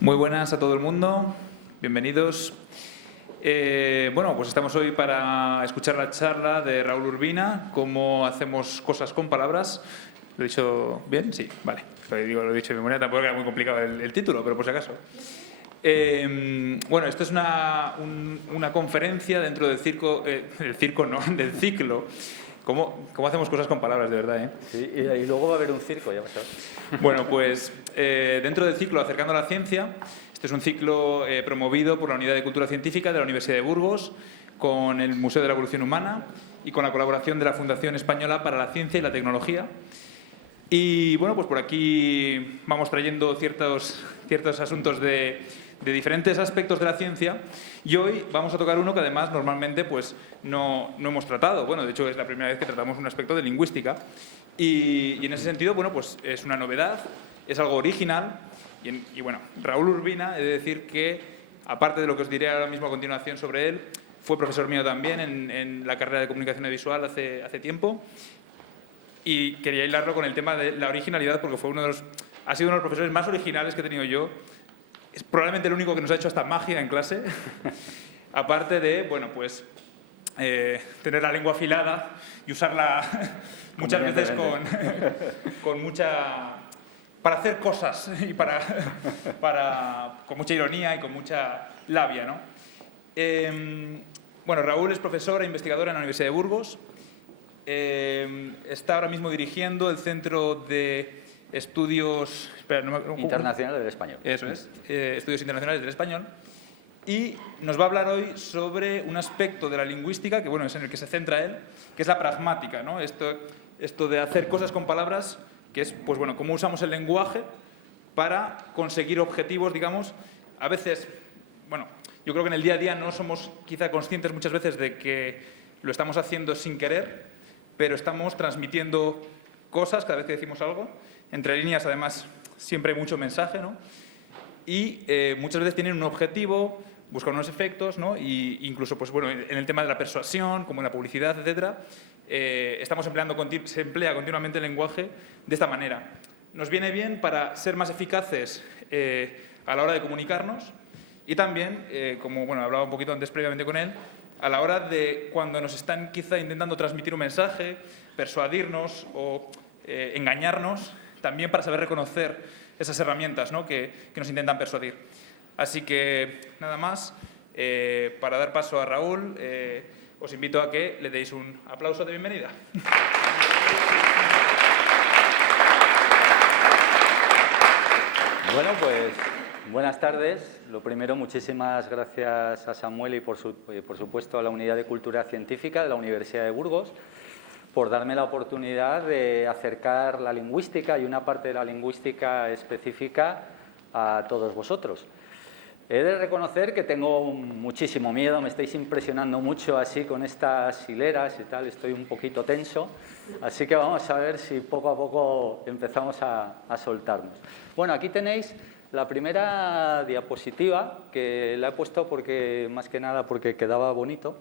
Muy buenas a todo el mundo, bienvenidos. Bueno, pues estamos hoy para escuchar la charla de Raúl Urbina, cómo hacemos cosas con palabras. ¿Lo he dicho bien? Sí, vale. Lo he dicho de memoria, tampoco era muy complicado el título, pero por si acaso. Bueno, esto es una conferencia dentro del del ciclo. ¿Cómo hacemos cosas con palabras, de verdad? Sí, y luego va a haber un circo, ya vas a ver. Bueno, pues dentro del ciclo Acercando a la Ciencia, este es un ciclo promovido por la Unidad de Cultura Científica de la Universidad de Burgos, con el Museo de la Evolución Humana y con la colaboración de la Fundación Española para la Ciencia y la Tecnología. Y bueno, pues por aquí vamos trayendo ciertos asuntos de diferentes aspectos de la ciencia, y hoy vamos a tocar uno que además normalmente pues no hemos tratado. Bueno, de hecho es la primera vez que tratamos un aspecto de lingüística y en ese sentido, bueno, pues es una novedad, es algo original y bueno, Raúl Urbina, he de decir que, aparte de lo que os diré ahora mismo a continuación sobre él, fue profesor mío también en la carrera de Comunicación Audiovisual hace tiempo, y quería hilarlo con el tema de la originalidad porque ha sido uno de los profesores más originales que he tenido yo. Es probablemente el único que nos ha hecho hasta magia en clase, aparte de, bueno, pues tener la lengua afilada y usarla muchas veces con mucha... para hacer cosas y con mucha ironía y con mucha labia, ¿no? Bueno, Raúl es profesor e investigador en la Universidad de Burgos. Está ahora mismo dirigiendo el Centro de Estudios Internacionales del Español. Eso es, Estudios Internacionales del Español. Y nos va a hablar hoy sobre un aspecto de la lingüística, que bueno, es en el que se centra él, que es la pragmática, ¿no? Esto de hacer cosas con palabras, que es, pues bueno, cómo usamos el lenguaje para conseguir objetivos, digamos. A veces, bueno, yo creo que en el día a día no somos quizá conscientes muchas veces de que lo estamos haciendo sin querer, pero estamos transmitiendo cosas cada vez que decimos algo. Entre líneas, además, siempre hay mucho mensaje, ¿no? Y muchas veces tienen un objetivo, buscan unos efectos, ¿no? Y incluso, pues bueno, en el tema de la persuasión, como en la publicidad, etcétera, se emplea continuamente el lenguaje de esta manera. Nos viene bien para ser más eficaces a la hora de comunicarnos y también, como bueno, hablaba un poquito antes previamente con él, a la hora de cuando nos están quizá intentando transmitir un mensaje, persuadirnos o engañarnos, también para saber reconocer esas herramientas, ¿no? que nos intentan persuadir. Así que, nada más, para dar paso a Raúl, os invito a que le deis un aplauso de bienvenida. Bueno, pues buenas tardes. Lo primero, muchísimas gracias a Samuel y por supuesto a la Unidad de Cultura Científica de la Universidad de Burgos por darme la oportunidad de acercar la lingüística y una parte de la lingüística específica a todos vosotros. He de reconocer que tengo muchísimo miedo, me estáis impresionando mucho así con estas hileras y tal, estoy un poquito tenso, así que vamos a ver si poco a poco empezamos a soltarnos. Bueno, aquí tenéis la primera diapositiva, que la he puesto más que nada porque quedaba bonito.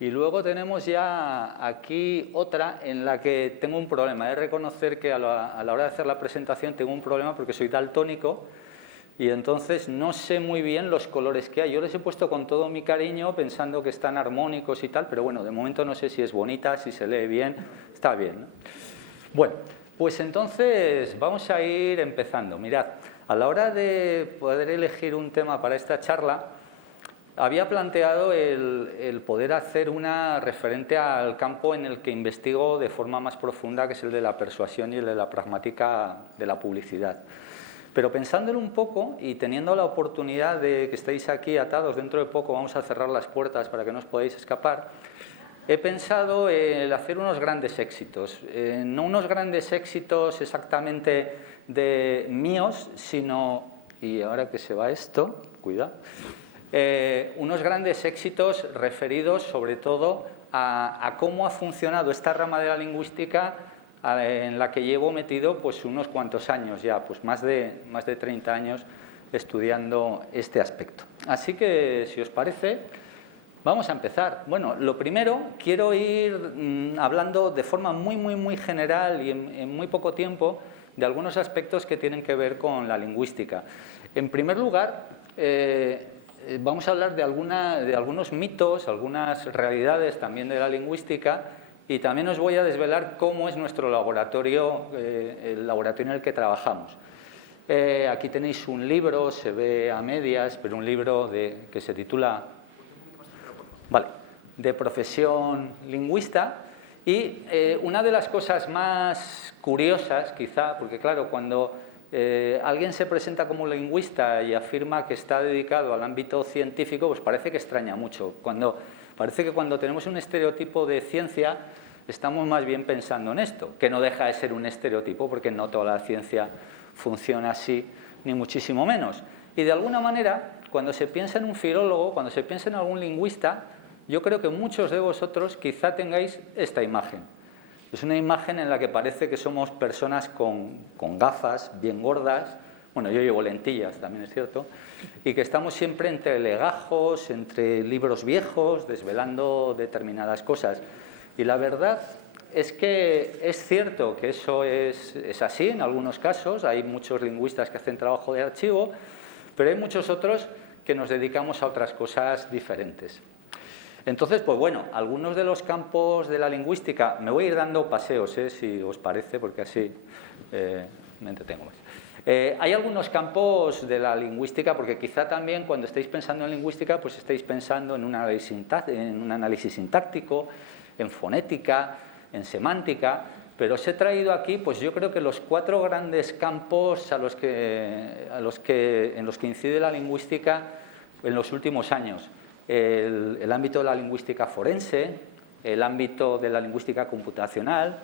Y luego tenemos ya aquí otra en la que tengo un problema. He de reconocer que a la hora de hacer la presentación tengo un problema porque soy daltónico y entonces no sé muy bien los colores que hay. Yo les he puesto con todo mi cariño pensando que están armónicos y tal, pero bueno, de momento no sé si es bonita, si se lee bien. Está bien, ¿no? Bueno, pues entonces vamos a ir empezando. Mirad, a la hora de poder elegir un tema para esta charla, había planteado el poder hacer una referente al campo en el que investigo de forma más profunda, que es el de la persuasión y el de la pragmática de la publicidad. Pero pensándolo un poco y teniendo la oportunidad de que estéis aquí atados, dentro de poco vamos a cerrar las puertas para que no os podáis escapar, he pensado en hacer unos grandes éxitos. No unos grandes éxitos exactamente de míos, sino, y ahora que se va esto, cuidado, unos grandes éxitos referidos sobre todo a cómo ha funcionado esta rama de la lingüística en la que llevo metido pues unos cuantos años ya, pues más de 30 años estudiando este aspecto. Así que, si os parece, vamos a empezar. Bueno, lo primero, quiero ir hablando de forma muy general y en muy poco tiempo de algunos aspectos que tienen que ver con la lingüística. En primer lugar, vamos a hablar de algunos mitos, algunas realidades también de la lingüística, y también os voy a desvelar cómo es nuestro laboratorio, el laboratorio en el que trabajamos. Aquí tenéis un libro, se ve a medias, pero un libro que se titula de profesión lingüista. Y una de las cosas más curiosas, quizá, porque claro, cuando alguien se presenta como lingüista y afirma que está dedicado al ámbito científico, pues parece que extraña mucho. Parece que cuando tenemos un estereotipo de ciencia, estamos más bien pensando en esto, que no deja de ser un estereotipo, porque no toda la ciencia funciona así, ni muchísimo menos. Y de alguna manera, cuando se piensa en un filólogo, cuando se piensa en algún lingüista, yo creo que muchos de vosotros quizá tengáis esta imagen. Es una imagen en la que parece que somos personas con gafas bien gordas, bueno, yo llevo lentillas, también es cierto, y que estamos siempre entre legajos, entre libros viejos, desvelando determinadas cosas. Y la verdad es que es cierto que eso es así en algunos casos, hay muchos lingüistas que hacen trabajo de archivo, pero hay muchos otros que nos dedicamos a otras cosas diferentes. Entonces, pues bueno, algunos de los campos de la lingüística, me voy a ir dando paseos, si os parece, porque así me entretengo más. Hay algunos campos de la lingüística, porque quizá también cuando estéis pensando en lingüística, pues estáis pensando en un análisis sintáctico, en fonética, en semántica, pero os he traído aquí, pues yo creo que los 4 grandes campos en los que incide la lingüística en los últimos años. El ámbito de la lingüística forense, el ámbito de la lingüística computacional,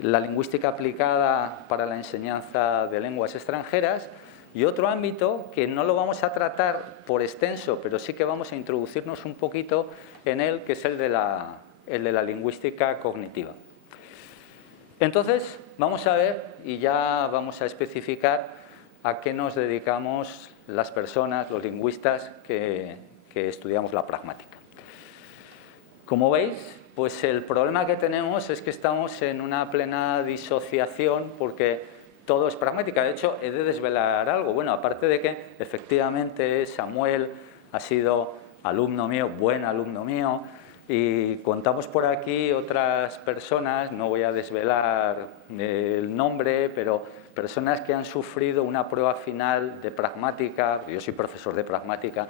la lingüística aplicada para la enseñanza de lenguas extranjeras y otro ámbito que no lo vamos a tratar por extenso, pero sí que vamos a introducirnos un poquito en él, que es el de la lingüística cognitiva. Entonces, vamos a ver y ya vamos a especificar a qué nos dedicamos las personas, los lingüistas que estudiamos la pragmática. Como veis, pues el problema que tenemos es que estamos en una plena disociación porque todo es pragmática. De hecho, he de desvelar algo. Bueno, aparte de que efectivamente Samuel ha sido alumno mío, buen alumno mío, y contamos por aquí otras personas, no voy a desvelar el nombre, pero personas que han sufrido una prueba final de pragmática. Yo soy profesor de pragmática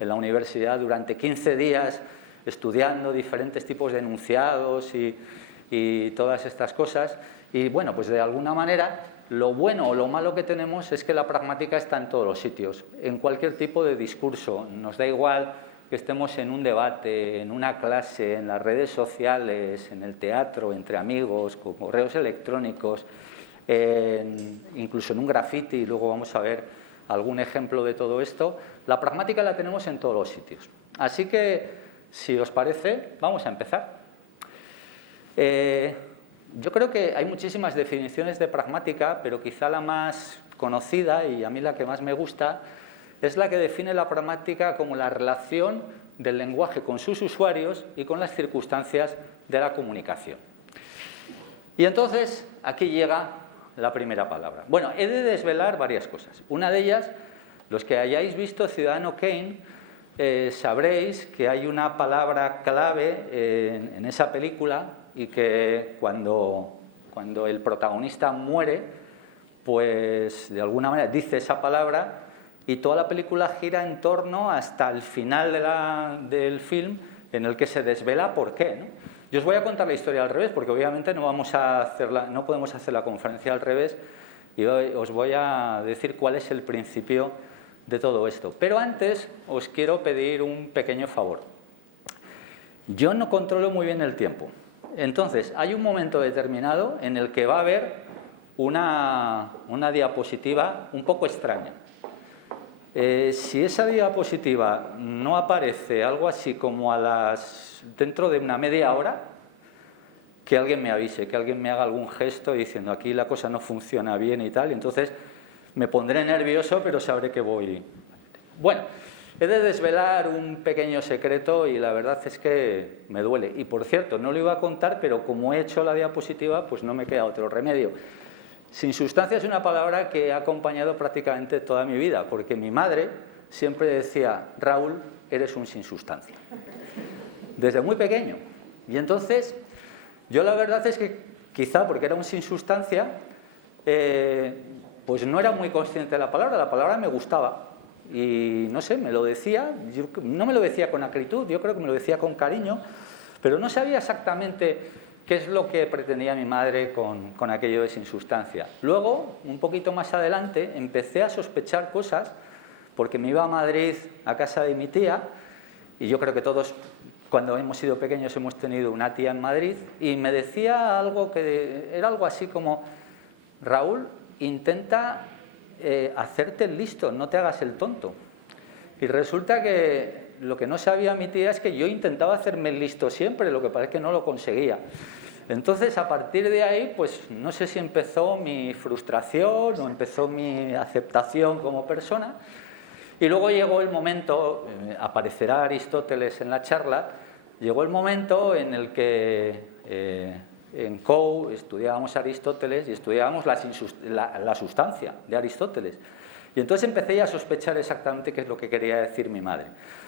en la universidad durante 15 días estudiando diferentes tipos de enunciados y todas estas cosas. Y bueno, pues de alguna manera lo bueno o lo malo que tenemos es que la pragmática está en todos los sitios, en cualquier tipo de discurso. Nos da igual que estemos en un debate, en una clase, en las redes sociales, en el teatro, entre amigos, con correos electrónicos, incluso en un graffiti, y luego vamos a ver algún ejemplo de todo esto. La pragmática la tenemos en todos los sitios. Así que, si os parece, vamos a empezar. Yo creo que hay muchísimas definiciones de pragmática, pero quizá la más conocida y a mí la que más me gusta es la que define la pragmática como la relación del lenguaje con sus usuarios y con las circunstancias de la comunicación. Y entonces, aquí llega la primera palabra. Bueno, he de desvelar varias cosas. Una de ellas, los que hayáis visto Ciudadano Kane, sabréis que hay una palabra clave en esa película y que cuando el protagonista muere, pues de alguna manera dice esa palabra y toda la película gira en torno hasta el final del film en el que se desvela por qué, ¿no? Yo os voy a contar la historia al revés porque obviamente no podemos hacer la conferencia al revés y os voy a decir cuál es el principio de todo esto. Pero antes os quiero pedir un pequeño favor. Yo no controlo muy bien el tiempo. Entonces, hay un momento determinado en el que va a haber una diapositiva un poco extraña. Si esa diapositiva no aparece algo así como dentro de una media hora, que alguien me avise, que alguien me haga algún gesto diciendo aquí la cosa no funciona bien y tal, y entonces me pondré nervioso, pero sabré que voy. Bueno, he de desvelar un pequeño secreto y la verdad es que me duele. Y por cierto, no lo iba a contar, pero como he hecho la diapositiva, pues no me queda otro remedio. Sinsustancia es una palabra que ha acompañado prácticamente toda mi vida, porque mi madre siempre decía: Raúl, eres un sinsustancia, desde muy pequeño. Y entonces, yo la verdad es que quizá porque era un sinsustancia, pues no era muy consciente de la palabra me gustaba. Y no sé, me lo decía, no me lo decía con acritud, yo creo que me lo decía con cariño, pero no sabía exactamente qué es lo que pretendía mi madre con aquello de sinsustancia. Luego, un poquito más adelante, empecé a sospechar cosas, porque me iba a Madrid a casa de mi tía, y yo creo que todos, cuando hemos sido pequeños, hemos tenido una tía en Madrid, y me decía algo que era algo así como: Raúl, intenta hacerte el listo, no te hagas el tonto. Y resulta que lo que no sabía mi tía es que yo intentaba hacerme el listo siempre, lo que pasa es que no lo conseguía. Entonces, a partir de ahí, pues no sé si empezó mi frustración o empezó mi aceptación como persona. Y luego llegó el momento, aparecerá Aristóteles en la charla, llegó el momento en el que en COU estudiábamos a Aristóteles y estudiábamos la sustancia de Aristóteles. Y entonces empecé ya a sospechar exactamente qué es lo que quería decir mi madre.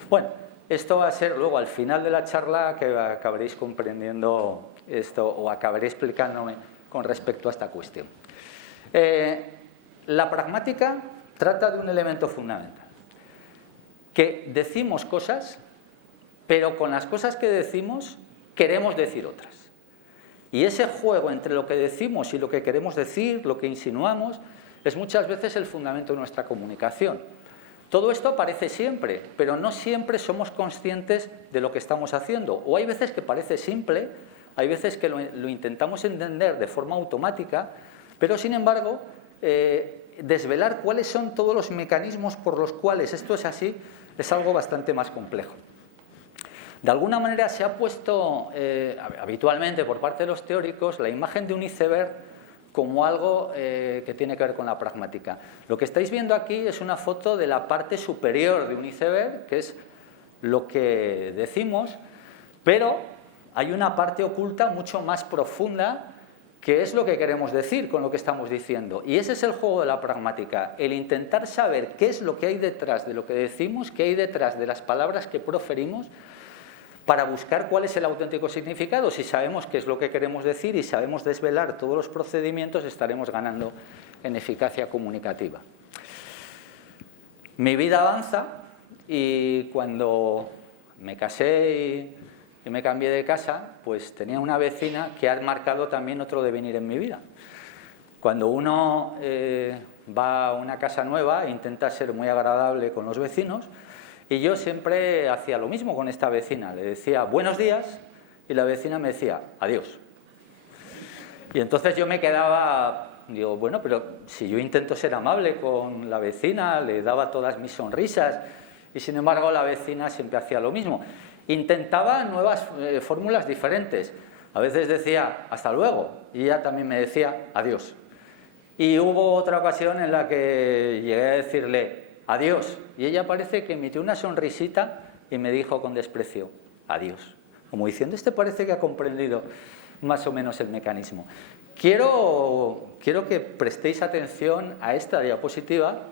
Bueno, esto va a ser luego al final de la charla que acabaréis comprendiendo esto o acabaré explicándome con respecto a esta cuestión. La pragmática trata de un elemento fundamental, que decimos cosas, pero con las cosas que decimos queremos decir otras. Y ese juego entre lo que decimos y lo que queremos decir, lo que insinuamos, es muchas veces el fundamento de nuestra comunicación. Todo esto aparece siempre, pero no siempre somos conscientes de lo que estamos haciendo. O hay veces que parece simple, hay veces que lo intentamos entender de forma automática, pero sin embargo, desvelar cuáles son todos los mecanismos por los cuales esto es así es algo bastante más complejo. De alguna manera se ha puesto habitualmente por parte de los teóricos la imagen de un iceberg como algo que tiene que ver con la pragmática. Lo que estáis viendo aquí es una foto de la parte superior de un iceberg, que es lo que decimos, pero hay una parte oculta mucho más profunda, que es lo que queremos decir con lo que estamos diciendo. Y ese es el juego de la pragmática, el intentar saber qué es lo que hay detrás de lo que decimos, qué hay detrás de las palabras que proferimos, para buscar cuál es el auténtico significado. Si sabemos qué es lo que queremos decir y sabemos desvelar todos los procedimientos, estaremos ganando en eficacia comunicativa. Mi vida avanza y cuando me casé y me cambié de casa, pues tenía una vecina que ha marcado también otro devenir en mi vida. Cuando uno va a una casa nueva e intenta ser muy agradable con los vecinos, y yo siempre hacía lo mismo con esta vecina. Le decía buenos días y la vecina me decía adiós. Y entonces yo me quedaba, digo, bueno, pero si yo intento ser amable con la vecina, le daba todas mis sonrisas y sin embargo la vecina siempre hacía lo mismo. Intentaba nuevas fórmulas diferentes. A veces decía hasta luego y ella también me decía adiós. Y hubo otra ocasión en la que llegué a decirle adiós, y ella parece que emitió una sonrisita y me dijo con desprecio adiós, como diciendo, este parece que ha comprendido más o menos el mecanismo. Quiero que prestéis atención a esta diapositiva,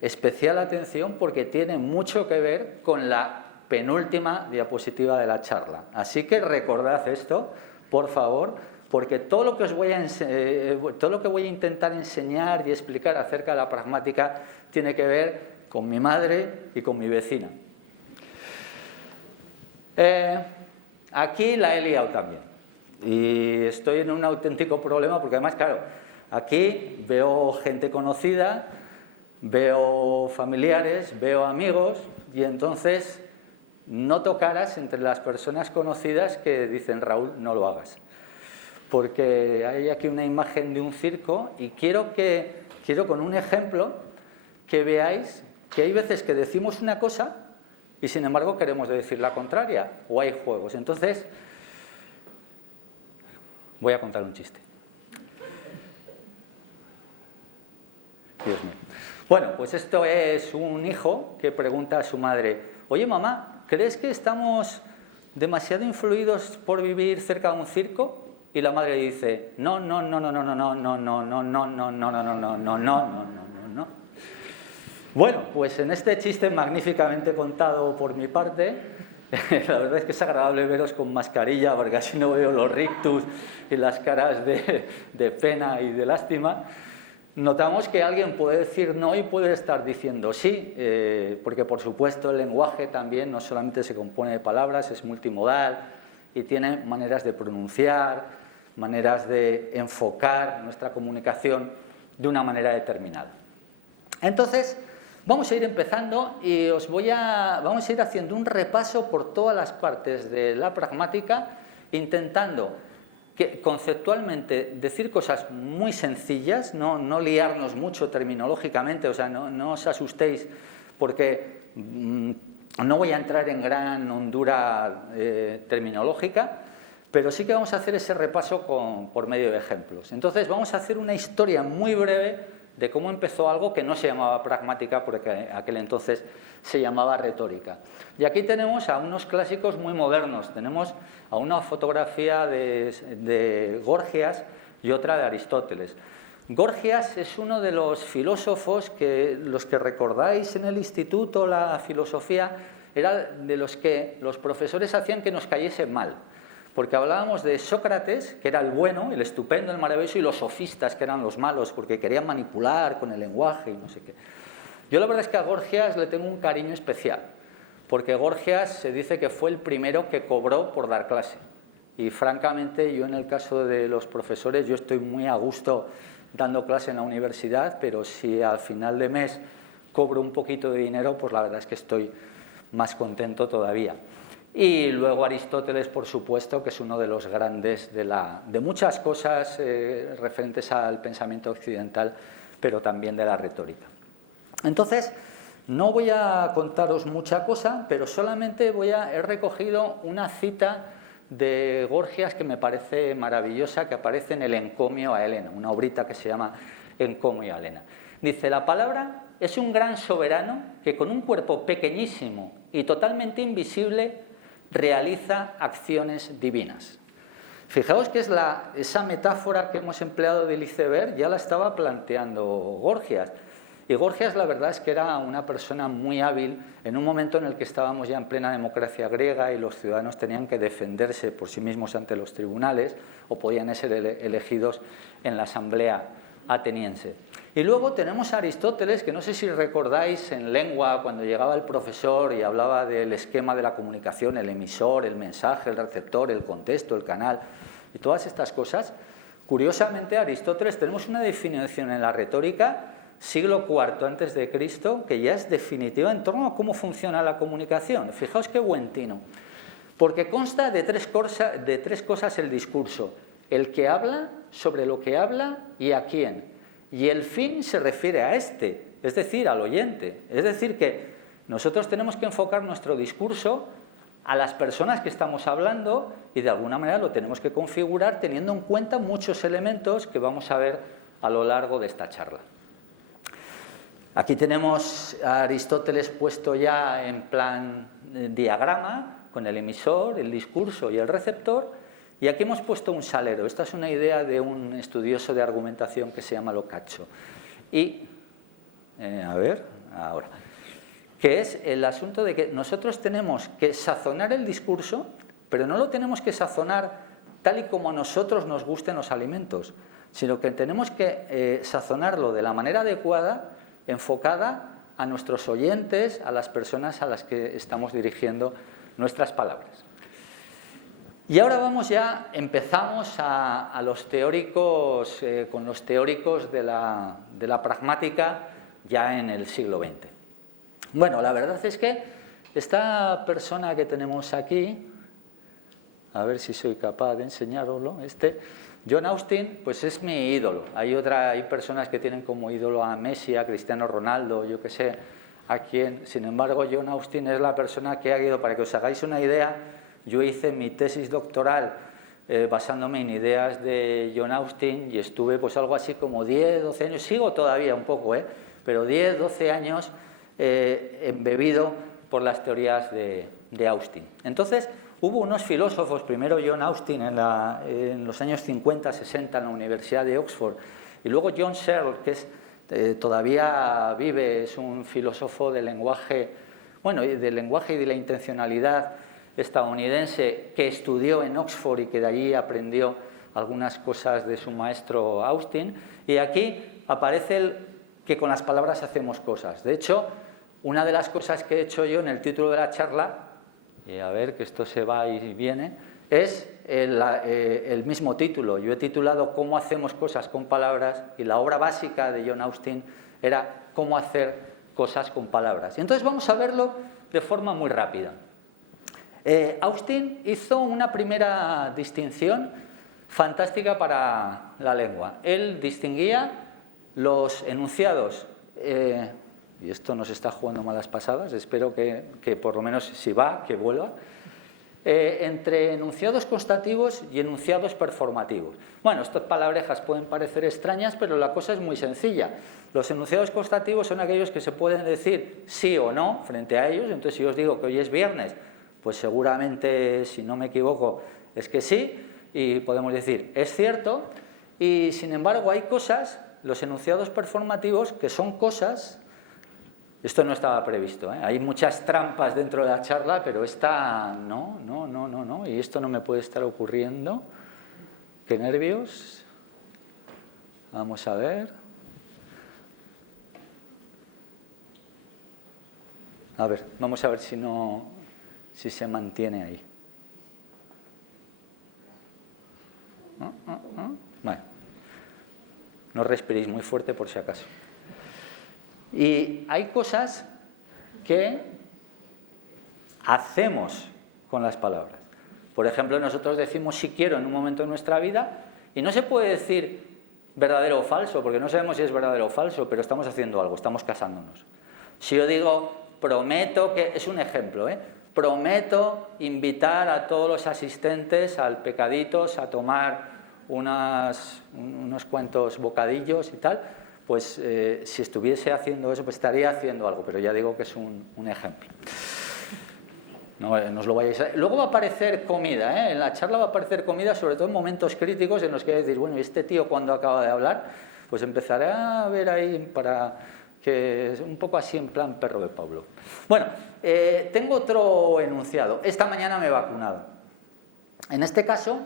especial atención porque tiene mucho que ver con la penúltima diapositiva de la charla. Así que recordad esto, por favor, porque todo lo que voy a intentar enseñar y explicar acerca de la pragmática tiene que ver con mi madre y con mi vecina. Aquí la he liado también. Y estoy en un auténtico problema porque además, claro, aquí veo gente conocida, veo familiares, veo amigos y entonces noto caras entre las personas conocidas que dicen Raúl, no lo hagas. Porque hay aquí una imagen de un circo y quiero con un ejemplo que veáis que hay veces que decimos una cosa y sin embargo queremos decir la contraria o hay juegos. Entonces voy a contar un chiste. Dios mío. Bueno, pues esto es un hijo que pregunta a su madre, oye mamá, ¿crees que estamos demasiado influidos por vivir cerca de un circo? y la madre dice, no, no, no, no, no, no, no, no, no, no, no, no, no, no, no, no, no, no, no. Bueno, pues en este chiste magníficamente contado por mi parte, la verdad es que es agradable veros con mascarilla, porque así no veo los rictus y las caras de pena y de lástima. Notamos que alguien puede decir no y puede estar diciendo sí, porque por supuesto el lenguaje también no solamente se compone de palabras, es multimodal y tiene maneras de pronunciar, maneras de enfocar nuestra comunicación de una manera determinada. Entonces, vamos a ir empezando y vamos a ir haciendo un repaso por todas las partes de la pragmática, intentando conceptualmente decir cosas muy sencillas, no liarnos mucho terminológicamente, o sea, no os asustéis porque no voy a entrar en gran hondura terminológica, pero sí que vamos a hacer ese repaso por medio de ejemplos. Entonces vamos a hacer una historia muy breve de cómo empezó algo que no se llamaba pragmática, porque aquel entonces se llamaba retórica. Y aquí tenemos a unos clásicos muy modernos. Tenemos a una fotografía de Gorgias y otra de Aristóteles. Gorgias es uno de los filósofos que los que recordáis en el instituto, la filosofía, era de los que los profesores hacían que nos cayese mal. Porque hablábamos de Sócrates, que era el bueno, el estupendo, el maravilloso, y los sofistas, que eran los malos, porque querían manipular con el lenguaje y no sé qué. Yo la verdad es que a Gorgias le tengo un cariño especial, porque Gorgias se dice que fue el primero que cobró por dar clase. Y francamente, yo en el caso de los profesores, yo estoy muy a gusto dando clase en la universidad, pero si al final de mes cobro un poquito de dinero, pues la verdad es que estoy más contento todavía. Y luego Aristóteles, por supuesto, que es uno de los grandes de muchas cosas referentes al pensamiento occidental, pero también de la retórica. Entonces, no voy a contaros mucha cosa, pero solamente he recogido una cita de Gorgias que me parece maravillosa, que aparece en el Encomio a Helena, una obrita que se llama Encomio a Helena. Dice, la palabra es un gran soberano que con un cuerpo pequeñísimo y totalmente invisible realiza acciones divinas. Fijaos que es esa metáfora que hemos empleado del iceberg, ya la estaba planteando Gorgias. Y Gorgias la verdad es que era una persona muy hábil en un momento en el que estábamos ya en plena democracia griega y los ciudadanos tenían que defenderse por sí mismos ante los tribunales o podían ser elegidos en la asamblea ateniense. Y luego tenemos a Aristóteles, que no sé si recordáis en lengua cuando llegaba el profesor y hablaba del esquema de la comunicación, el emisor, el mensaje, el receptor, el contexto, el canal y todas estas cosas. Curiosamente, Aristóteles tenemos una definición en la retórica, siglo IV a.C., que ya es definitiva en torno a cómo funciona la comunicación. Fijaos qué buen tino, porque consta de tres cosas el discurso: el que habla, sobre lo que habla y a quién. Y el fin se refiere a este, es decir, al oyente. Es decir, que nosotros tenemos que enfocar nuestro discurso a las personas que estamos hablando y de alguna manera lo tenemos que configurar teniendo en cuenta muchos elementos que vamos a ver a lo largo de esta charla. Aquí tenemos a Aristóteles puesto ya en plan diagrama, con el emisor, el discurso y el receptor. Y aquí hemos puesto un salero. Esta es una idea de un estudioso de argumentación que se llama Locaccio. Y, ahora, que es el asunto de que nosotros tenemos que sazonar el discurso, pero no lo tenemos que sazonar tal y como a nosotros nos gusten los alimentos, sino que tenemos que sazonarlo de la manera adecuada, enfocada a nuestros oyentes, a las personas a las que estamos dirigiendo nuestras palabras. Y ahora empezamos a los teóricos, con los teóricos de la pragmática ya en el siglo XX. Bueno, la verdad es que esta persona que tenemos aquí, a ver si soy capaz de enseñaroslo, John Austin, pues es mi ídolo. Hay personas que tienen como ídolo a Messi, a Cristiano Ronaldo, yo qué sé, a quién. Sin embargo, John Austin es la persona que ha ido, para que os hagáis una idea. Yo hice mi tesis doctoral basándome en ideas de John Austin y estuve pues algo así como 10, 12 años, sigo todavía un poco, pero 10, 12 años embebido por las teorías de Austin. Entonces, hubo unos filósofos, primero John Austin en los años 50, 60 en la Universidad de Oxford, y luego John Searle, que todavía vive, es un filósofo del lenguaje, bueno, del lenguaje y de la intencionalidad estadounidense, que estudió en Oxford y que de allí aprendió algunas cosas de su maestro Austin. Y aquí aparece que con las palabras hacemos cosas. De hecho, una de las cosas que he hecho yo en el título de la charla, y a ver que esto se va y viene, es el mismo título. Yo he titulado Cómo hacemos cosas con palabras, y la obra básica de John Austin era Cómo hacer cosas con palabras. Y entonces vamos a verlo de forma muy rápida. Austin hizo una primera distinción fantástica para la lengua. Él distinguía los enunciados, y esto nos está jugando malas pasadas, espero que por lo menos si va, que vuelva, entre enunciados constativos y enunciados performativos. Bueno, estas palabrejas pueden parecer extrañas, pero la cosa es muy sencilla. Los enunciados constativos son aquellos que se pueden decir sí o no frente a ellos. Entonces, si os digo que hoy es viernes, pues seguramente, si no me equivoco, es que sí, y podemos decir es cierto. Y sin embargo hay cosas, los enunciados performativos, que son cosas. Esto no estaba previsto, ¿eh? Hay muchas trampas dentro de la charla, pero esta no, y esto no me puede estar ocurriendo. Qué nervios. Vamos a ver. A ver, vamos a ver si se mantiene ahí. Bueno, no respiréis muy fuerte por si acaso. Y hay cosas que hacemos con las palabras. Por ejemplo, nosotros decimos si quiero en un momento de nuestra vida y no se puede decir verdadero o falso, porque no sabemos si es verdadero o falso, pero estamos haciendo algo, estamos casándonos. Si yo digo prometo, que es un ejemplo, prometo invitar a todos los asistentes al Pecaditos a tomar unos cuantos bocadillos y tal, pues si estuviese haciendo eso, pues estaría haciendo algo, pero ya digo que es un ejemplo. No os lo vayáis a... Luego va a aparecer comida, en la charla va a aparecer comida, sobre todo en momentos críticos en los que decir, bueno, ¿y este tío cuando acaba de hablar? Pues empezaré a ver ahí para que es un poco así en plan perro de Pablo. Bueno, tengo otro enunciado. Esta mañana me he vacunado. En este caso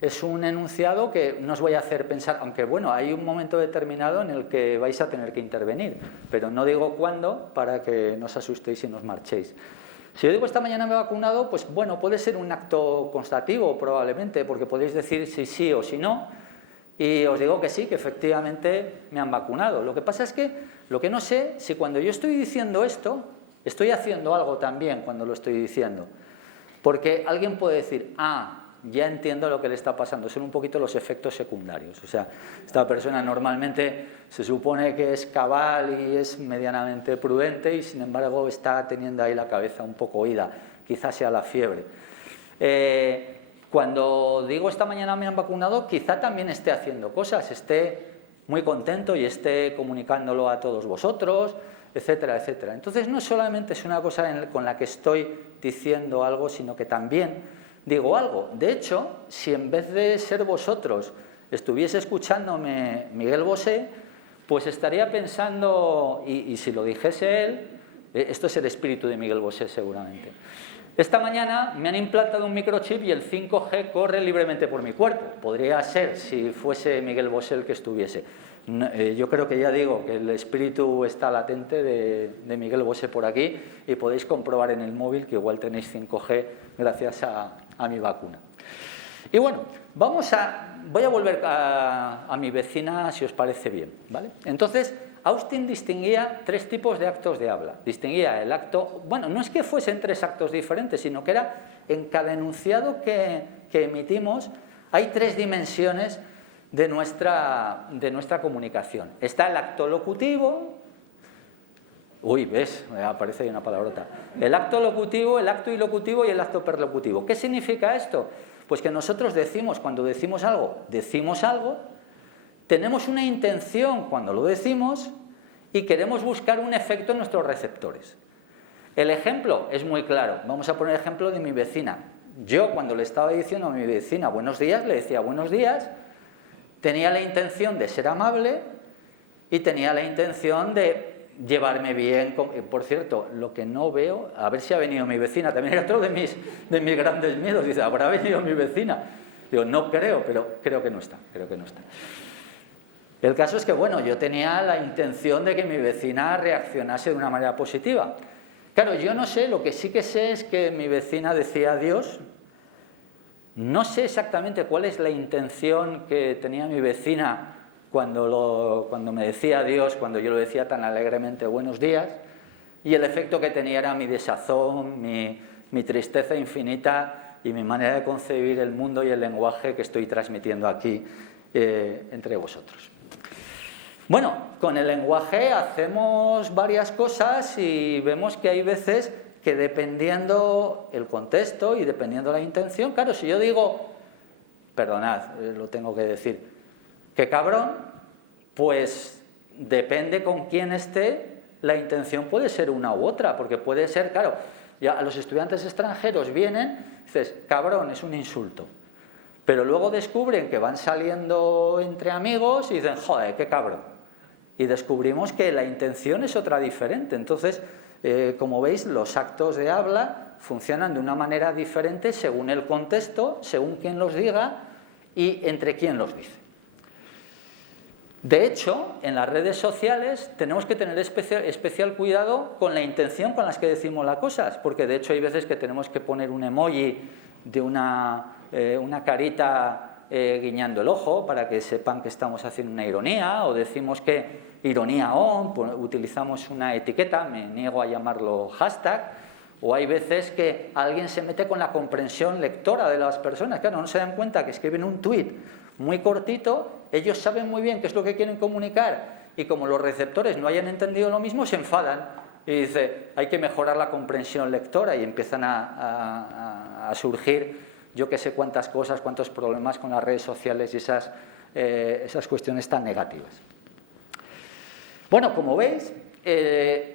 es un enunciado que no os voy a hacer pensar, aunque bueno, hay un momento determinado en el que vais a tener que intervenir, pero no digo cuándo para que no os asustéis y no os marchéis. Si yo digo esta mañana me he vacunado, pues bueno, puede ser un acto constativo probablemente, porque podéis decir si sí o si no, y os digo que sí, que efectivamente me han vacunado. Lo que pasa es que lo que no sé, si cuando yo estoy diciendo esto, estoy haciendo algo también cuando lo estoy diciendo. Porque alguien puede decir, ya entiendo lo que le está pasando, son un poquito los efectos secundarios. O sea, esta persona normalmente se supone que es cabal y es medianamente prudente y sin embargo está teniendo ahí la cabeza un poco oída, quizás sea la fiebre. Cuando digo esta mañana me han vacunado, quizá también esté haciendo cosas, esté muy contento y esté comunicándolo a todos vosotros, etcétera, etcétera. Entonces no solamente es una cosa con la que estoy diciendo algo, sino que también digo algo. De hecho, si en vez de ser vosotros estuviese escuchándome Miguel Bosé, pues estaría pensando, y si lo dijese él, esto es el espíritu de Miguel Bosé seguramente. Esta mañana me han implantado un microchip y el 5G corre libremente por mi cuerpo. Podría ser si fuese Miguel Bosé el que estuviese. Yo creo que ya digo que el espíritu está latente de Miguel Bosé por aquí y podéis comprobar en el móvil que igual tenéis 5G gracias a mi vacuna. Y bueno, voy a volver a mi vecina si os parece bien, ¿vale? Entonces, Austin distinguía tres tipos de actos de habla. Distinguía el acto, bueno, no es que fuesen tres actos diferentes, sino que era en cada enunciado que emitimos hay tres dimensiones de nuestra comunicación. Está el acto locutivo, ¿ves? Aparece ahí una palabrota. El acto locutivo, el acto ilocutivo y el acto perlocutivo. ¿Qué significa esto? Pues que nosotros decimos, cuando decimos algo, tenemos una intención cuando lo decimos y queremos buscar un efecto en nuestros receptores. El ejemplo es muy claro. Vamos a poner el ejemplo de mi vecina. Yo cuando le estaba diciendo a mi vecina buenos días, le decía buenos días, tenía la intención de ser amable y tenía la intención de llevarme bien. Por cierto, lo que no veo, a ver si ha venido mi vecina, también era otro de mis grandes miedos. Dice, ¿habrá venido mi vecina? Digo, no creo, pero creo que no está. El caso es que, bueno, yo tenía la intención de que mi vecina reaccionase de una manera positiva. Claro, yo no sé, lo que sí que sé es que mi vecina decía adiós. No sé exactamente cuál es la intención que tenía mi vecina cuando me decía adiós, cuando yo lo decía tan alegremente buenos días, y el efecto que tenía era mi desazón, mi tristeza infinita y mi manera de concebir el mundo y el lenguaje que estoy transmitiendo aquí entre vosotros. Bueno, con el lenguaje hacemos varias cosas y vemos que hay veces que dependiendo el contexto y dependiendo la intención, claro, si yo digo, perdonad, lo tengo que decir, que cabrón, pues depende con quién esté, la intención puede ser una u otra, porque puede ser, claro, ya a los estudiantes extranjeros vienen, dices, cabrón, es un insulto, pero luego descubren que van saliendo entre amigos y dicen, joder, qué cabrón. Y descubrimos que la intención es otra diferente. Entonces, como veis, los actos de habla funcionan de una manera diferente según el contexto, según quién los diga y entre quién los dice. De hecho, en las redes sociales tenemos que tener especial cuidado con la intención con la que decimos las cosas, porque de hecho hay veces que tenemos que poner un emoji de una carita guiñando el ojo para que sepan que estamos haciendo una ironía, o decimos que ironía on, utilizamos una etiqueta, me niego a llamarlo hashtag, o hay veces que alguien se mete con la comprensión lectora de las personas, claro, no se dan cuenta que escriben un tuit muy cortito, ellos saben muy bien qué es lo que quieren comunicar y como los receptores no hayan entendido lo mismo, se enfadan y dice, hay que mejorar la comprensión lectora y empiezan a surgir yo que sé cuántas cosas, cuántos problemas con las redes sociales y esas cuestiones tan negativas. Bueno, como veis,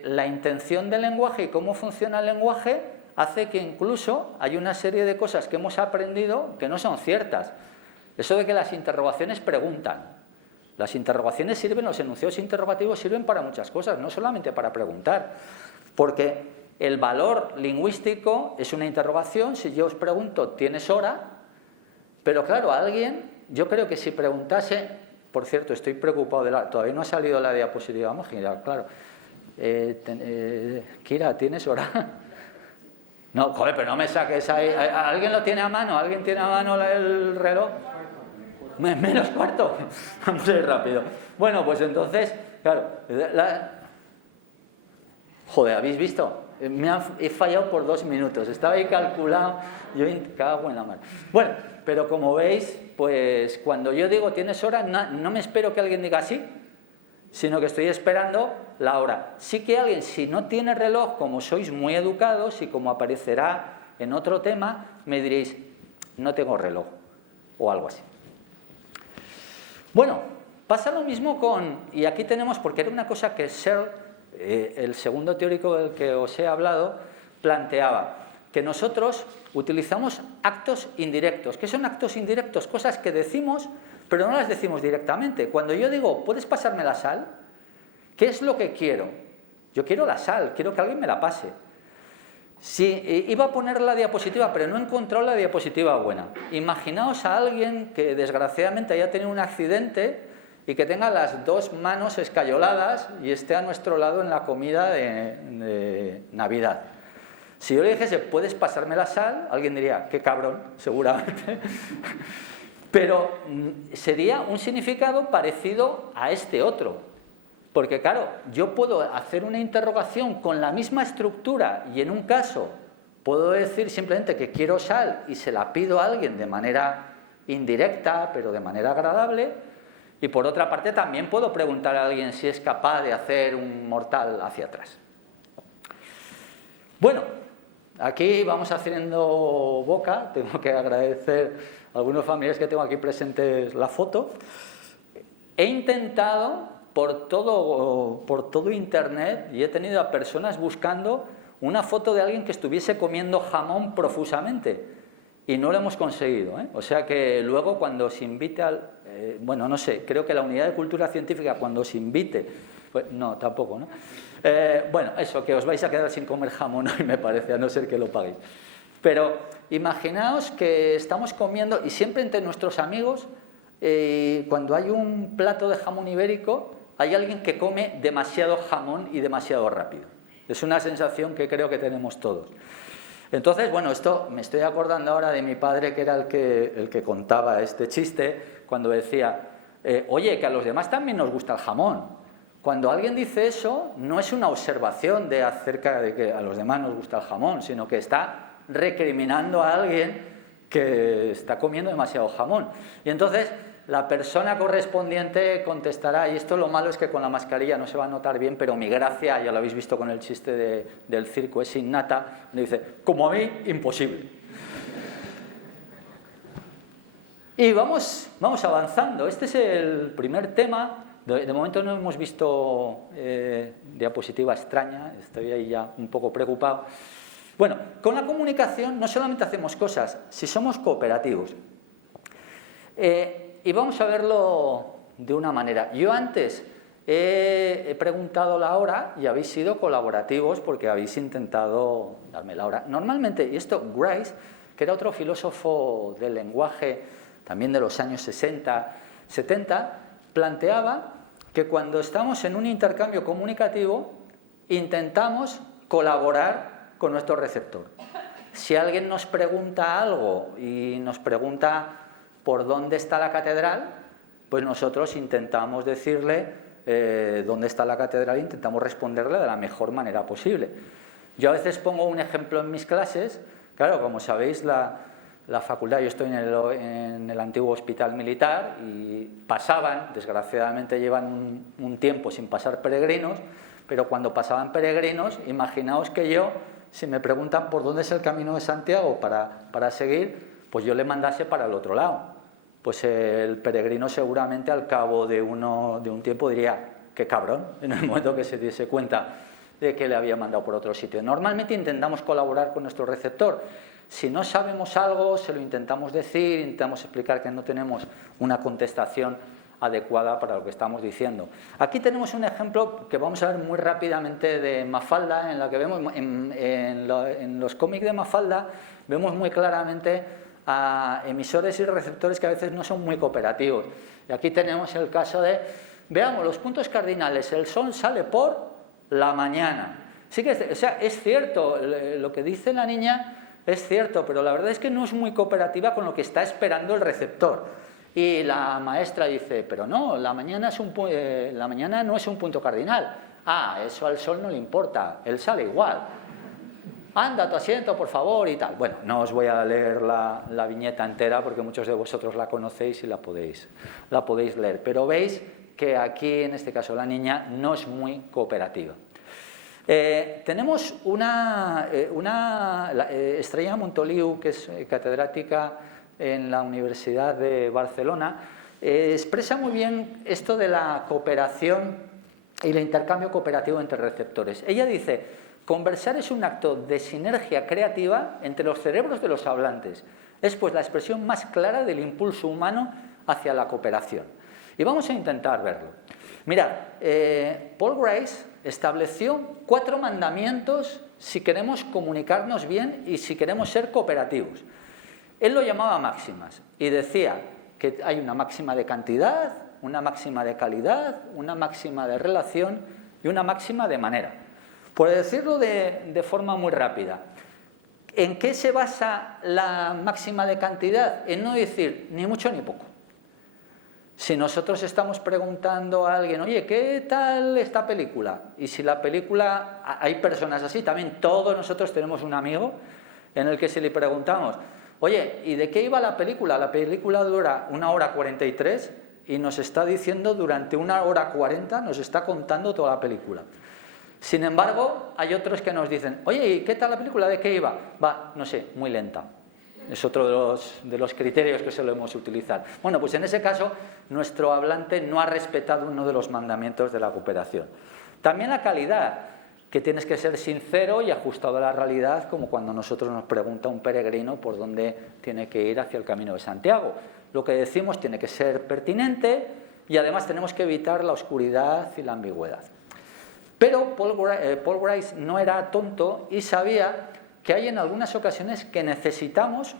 la intención del lenguaje y cómo funciona el lenguaje hace que incluso hay una serie de cosas que hemos aprendido que no son ciertas. Eso de que las interrogaciones preguntan. Las interrogaciones sirven, los enunciados interrogativos sirven para muchas cosas, no solamente para preguntar. Porque el valor lingüístico es una interrogación. Si yo os pregunto, ¿tienes hora? Pero claro, alguien, yo creo que si preguntase, por cierto, estoy preocupado todavía no ha salido la diapositiva, vamos a girar, claro. Kira, ¿tienes hora? No, joder, pero no me saques ahí. ¿Alguien lo tiene a mano? ¿Alguien tiene a mano el reloj? Menos cuarto. Vamos a ir rápido. Bueno, pues entonces, claro. Joder, ¿habéis visto? He fallado por 2 minutos. Estaba ahí calculado. Yo cago en la mano. Bueno, pero como veis, pues cuando yo digo tienes hora, no me espero que alguien diga sí, sino que estoy esperando la hora. Sí que alguien, si no tiene reloj, como sois muy educados y como aparecerá en otro tema, me diréis, no tengo reloj, o algo así. Bueno, pasa lo mismo y aquí tenemos, porque era una cosa que Searle, el segundo teórico del que os he hablado, planteaba, que nosotros utilizamos actos indirectos. ¿Qué son actos indirectos? Cosas que decimos, pero no las decimos directamente. Cuando yo digo, ¿puedes pasarme la sal? ¿Qué es lo que quiero? Yo quiero la sal, quiero que alguien me la pase. Si iba a poner la diapositiva, pero no he encontrado la diapositiva buena. Imaginaos a alguien que desgraciadamente haya tenido un accidente y que tenga las 2 manos escayoladas y esté a nuestro lado en la comida de Navidad. Si yo le dijese, ¿puedes pasarme la sal? Alguien diría, qué cabrón, seguramente. Pero sería un significado parecido a este otro. Porque claro, yo puedo hacer una interrogación con la misma estructura y en un caso puedo decir simplemente que quiero sal y se la pido a alguien de manera indirecta, pero de manera agradable. Y por otra parte también puedo preguntar a alguien si es capaz de hacer un mortal hacia atrás. Bueno, aquí vamos haciendo boca. Tengo que agradecer a algunos familiares que tengo aquí presentes la foto. He intentado por todo internet y he tenido a personas buscando una foto de alguien que estuviese comiendo jamón profusamente. y no lo hemos conseguido, ¿eh? O sea que luego cuando se invite al... bueno, no sé, creo que la unidad de cultura científica cuando se invite... Pues, no, tampoco, ¿no? Bueno, eso, que os vais a quedar sin comer jamón hoy me parece, a no ser que lo paguéis. Pero imaginaos que estamos comiendo, y siempre entre nuestros amigos, cuando hay un plato de jamón ibérico, hay alguien que come demasiado jamón y demasiado rápido. Es una sensación que creo que tenemos todos. Entonces, bueno, esto me estoy acordando ahora de mi padre, que era el que contaba este chiste, cuando decía, oye, que a los demás también nos gusta el jamón. Cuando alguien dice eso, no es una observación acerca de que a los demás nos gusta el jamón, sino que está recriminando a alguien que está comiendo demasiado jamón. Y entonces la persona correspondiente contestará, y esto lo malo es que con la mascarilla no se va a notar bien, pero mi gracia, ya lo habéis visto con el chiste del circo, es innata, le dice, como a mí, imposible. Y vamos avanzando. Este es el primer tema. De momento no hemos visto diapositiva extraña, estoy ahí ya un poco preocupado. Bueno, con la comunicación no solamente hacemos cosas, si somos cooperativos. Y vamos a verlo de una manera. Yo antes he preguntado la hora y habéis sido colaborativos porque habéis intentado darme la hora. Normalmente, y esto Grice, que era otro filósofo del lenguaje también de los años 60, 70, planteaba que cuando estamos en un intercambio comunicativo intentamos colaborar con nuestro receptor. Si alguien nos pregunta algo y nos pregunta por dónde está la catedral, pues nosotros intentamos decirle dónde está la catedral e intentamos responderle de la mejor manera posible. Yo a veces pongo un ejemplo en mis clases. Claro, como sabéis, la facultad, yo estoy en el antiguo hospital militar y pasaban, desgraciadamente llevan un tiempo sin pasar peregrinos, pero cuando pasaban peregrinos, imaginaos que yo, si me preguntan por dónde es el Camino de Santiago para seguir, pues yo le mandase para el otro lado. Pues el peregrino seguramente al cabo de un tiempo diría, qué cabrón, en el momento que se diese cuenta de que le había mandado por otro sitio. Normalmente intentamos colaborar con nuestro receptor. Si no sabemos algo, se lo intentamos decir, intentamos explicar que no tenemos una contestación adecuada para lo que estamos diciendo. Aquí tenemos un ejemplo que vamos a ver muy rápidamente de Mafalda, en la que vemos en los cómics de Mafalda vemos muy claramente a emisores y receptores que a veces no son muy cooperativos. Y aquí tenemos el caso de, veamos, los puntos cardinales, el sol sale por la mañana. Sí que es cierto, lo que dice la niña es cierto, pero la verdad es que no es muy cooperativa con lo que está esperando el receptor. Y la maestra dice, pero no, la mañana no es un punto cardinal. Ah, eso al sol no le importa, él sale igual. Anda a tu asiento, por favor, y tal. Bueno, no os voy a leer la viñeta entera porque muchos de vosotros la conocéis y la podéis leer. Pero veis que aquí, en este caso, la niña no es muy cooperativa. Tenemos Estrella Montoliu, que es catedrática en la Universidad de Barcelona, expresa muy bien esto de la cooperación y el intercambio cooperativo entre receptores. Ella dice, conversar es un acto de sinergia creativa entre los cerebros de los hablantes. Es pues la expresión más clara del impulso humano hacia la cooperación. Y vamos a intentar verlo. Mirad, Paul Grice estableció 4 mandamientos si queremos comunicarnos bien y si queremos ser cooperativos. Él lo llamaba máximas y decía que hay una máxima de cantidad, una máxima de calidad, una máxima de relación y una máxima de manera. Por decirlo de forma muy rápida, ¿en qué se basa la máxima de cantidad? En no decir ni mucho ni poco. Si nosotros estamos preguntando a alguien, oye, ¿qué tal esta película? Y si la película, hay personas así, también todos nosotros tenemos un amigo en el que si le preguntamos, oye, ¿y de qué iba la película? La película dura 1 hora 43 y nos está diciendo durante 1 hora 40, nos está contando toda la película. Sin embargo, hay otros que nos dicen, oye, ¿y qué tal la película? ¿De qué iba? Va, no sé, muy lenta. Es otro de los criterios que solemos utilizar. Bueno, pues en ese caso, nuestro hablante no ha respetado uno de los mandamientos de la cooperación. También la calidad. que tienes que ser sincero y ajustado a la realidad, como cuando nosotros nos pregunta un peregrino por dónde tiene que ir hacia el Camino de Santiago. Lo que decimos tiene que ser pertinente y además tenemos que evitar la oscuridad y la ambigüedad. Pero Paul Grice no era tonto y sabía que hay en algunas ocasiones que necesitamos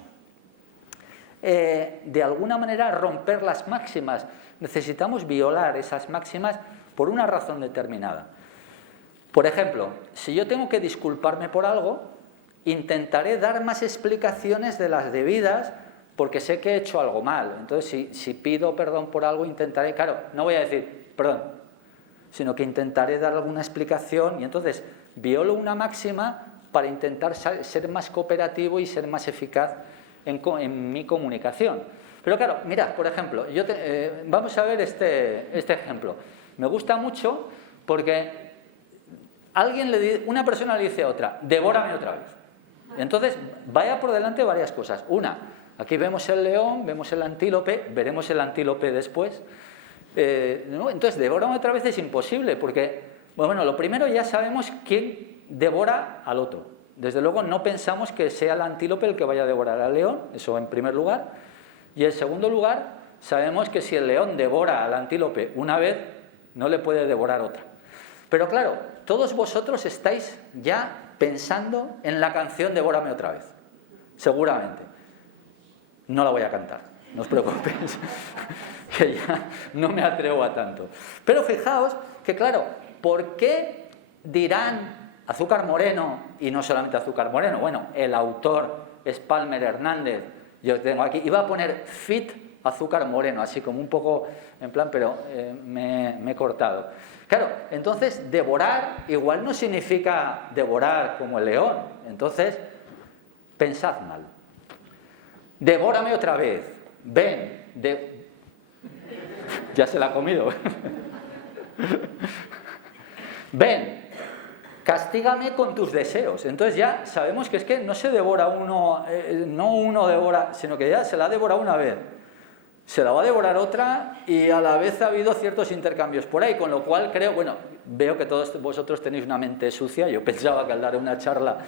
de alguna manera romper las máximas, necesitamos violar esas máximas por una razón determinada. Por ejemplo, si yo tengo que disculparme por algo, intentaré dar más explicaciones de las debidas porque sé que he hecho algo mal. Entonces, si pido perdón por algo, intentaré, claro, no voy a decir perdón, sino que intentaré dar alguna explicación y entonces violo una máxima para intentar ser más cooperativo y ser más eficaz en mi comunicación. Pero claro, mirad, por ejemplo, vamos a ver este ejemplo. Me gusta mucho porque una persona le dice a otra, devórame otra vez. Entonces, vaya por delante varias cosas. Una, aquí vemos el león, vemos el antílope, veremos el antílope después. ¿No? Entonces, devórame otra vez es imposible, porque, bueno, lo primero ya sabemos quién devora al otro. Desde luego no pensamos que sea el antílope el que vaya a devorar al león, eso en primer lugar. Y en segundo lugar, sabemos que si el león devora al antílope una vez, no le puede devorar otra. Pero claro, todos vosotros estáis ya pensando en la canción Devórame otra vez, seguramente. No la voy a cantar, no os preocupéis, que ya no me atrevo a tanto. Pero fijaos que, claro, ¿por qué dirán azúcar moreno y no solamente azúcar moreno? Bueno, el autor es Palmer Hernández, yo tengo aquí, iba a poner fit azúcar moreno, así como un poco en plan, pero me he cortado. Claro, entonces devorar igual no significa devorar como el león. Entonces, pensad mal. Devórame otra vez. Ven. Ya se la ha comido. Ven. Castígame con tus deseos. Entonces ya sabemos que es que no se devora uno, no uno devora, sino que ya se la ha devorado una vez. Se la va a devorar otra y a la vez ha habido ciertos intercambios por ahí, con lo cual creo, bueno, veo que todos vosotros tenéis una mente sucia. Yo pensaba que al dar una charla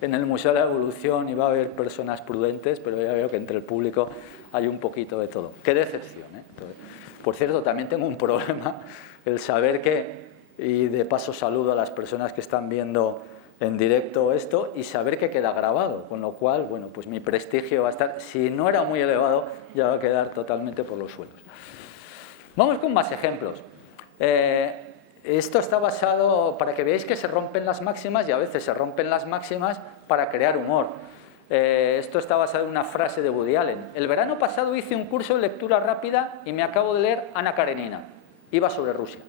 en el Museo de la Evolución iba a haber personas prudentes, pero ya veo que entre el público hay un poquito de todo. ¡Qué decepción! Entonces, por cierto, también tengo un problema, el saber que, y de paso saludo a las personas que están viendo en directo esto y saber que queda grabado, con lo cual, bueno, pues mi prestigio va a estar, si no era muy elevado, ya va a quedar totalmente por los suelos. Vamos con más ejemplos. Esto está basado, para que veáis que se rompen las máximas y a veces se rompen las máximas para crear humor. Esto está basado en una frase de Woody Allen. El verano pasado hice un curso de lectura rápida y me acabo de leer Ana Karenina. Iba sobre Rusia.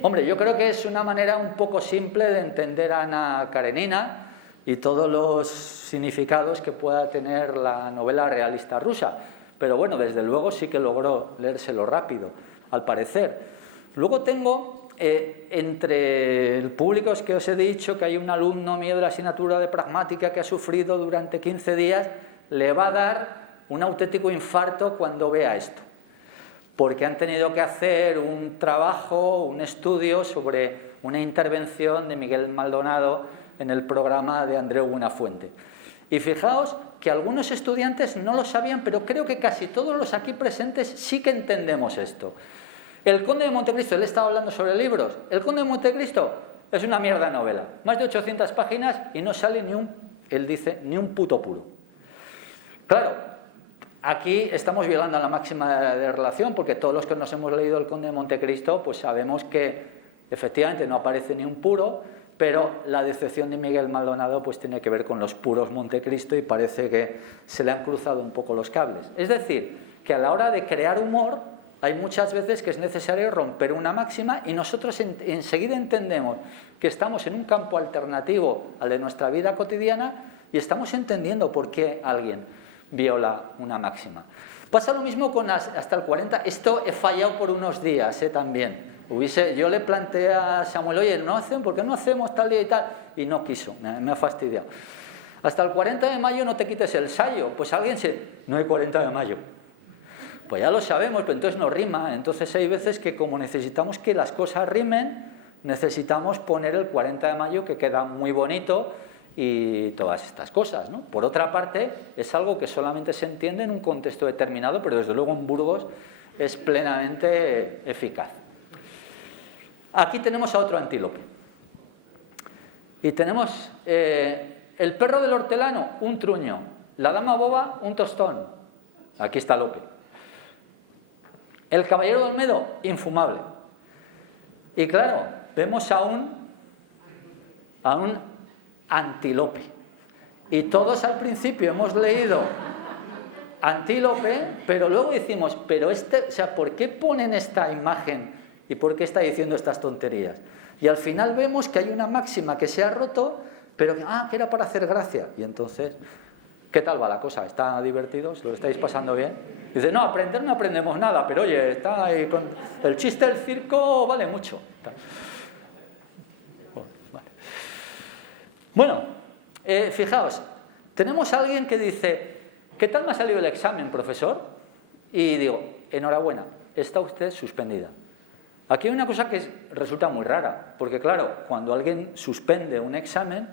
Hombre, yo creo que es una manera un poco simple de entender a Ana Karenina y todos los significados que pueda tener la novela realista rusa. Pero bueno, desde luego sí que logró leérselo rápido, al parecer. Luego tengo, entre el público que os he dicho, que hay un alumno mío de la asignatura de pragmática que ha sufrido durante 15 días, le va a dar un auténtico infarto cuando vea esto. Porque han tenido que hacer un trabajo, un estudio sobre una intervención de Miguel Maldonado en el programa de Andreu Buenafuente. Y fijaos que algunos estudiantes no lo sabían, pero creo que casi todos los aquí presentes sí que entendemos esto. El Conde de Montecristo, él estaba hablando sobre libros. El Conde de Montecristo es una mierda de novela. Más de 800 páginas y no sale él dice, ni un puto puro. Claro. Aquí estamos violando la máxima de relación porque todos los que nos hemos leído El Conde de Montecristo pues sabemos que efectivamente no aparece ni un puro, pero la decepción de Miguel Maldonado pues tiene que ver con los puros Montecristo y parece que se le han cruzado un poco los cables. Es decir, que a la hora de crear humor hay muchas veces que es necesario romper una máxima y nosotros enseguida entendemos que estamos en un campo alternativo al de nuestra vida cotidiana y estamos entendiendo por qué alguien viola una máxima. Pasa lo mismo con hasta el 40. Esto he fallado por unos días también. Yo le planteé a Samuel, oye, ¿por qué no hacemos tal día y tal? Y no quiso, me ha fastidiado. Hasta el 40 de mayo no te quites el sayo. Pues alguien no hay 40 de mayo. Pues ya lo sabemos, pero entonces no rima. Entonces hay veces que como necesitamos que las cosas rimen, necesitamos poner el 40 de mayo, que queda muy bonito, y todas estas cosas, ¿no? Por otra parte, es algo que solamente se entiende en un contexto determinado, pero desde luego en Burgos es plenamente eficaz. Aquí tenemos a otro antílope. Y tenemos el perro del hortelano, un truño. La dama boba, un tostón. Aquí está Lope. El caballero de Olmedo, infumable. Y claro, vemos a un antílope. Y todos al principio hemos leído antílope, pero luego decimos, pero ¿por qué ponen esta imagen y por qué está diciendo estas tonterías? Y al final vemos que hay una máxima que se ha roto, pero que era para hacer gracia. Y entonces, ¿qué tal va la cosa? ¿Está divertido? ¿Lo estáis pasando bien? Dice, no, aprender no aprendemos nada, pero oye, está ahí con el chiste del circo vale mucho. Bueno, fijaos, tenemos a alguien que dice, ¿qué tal me ha salido el examen, profesor? Y digo, enhorabuena, está usted suspendida. Aquí hay una cosa que resulta muy rara, porque claro, cuando alguien suspende un examen,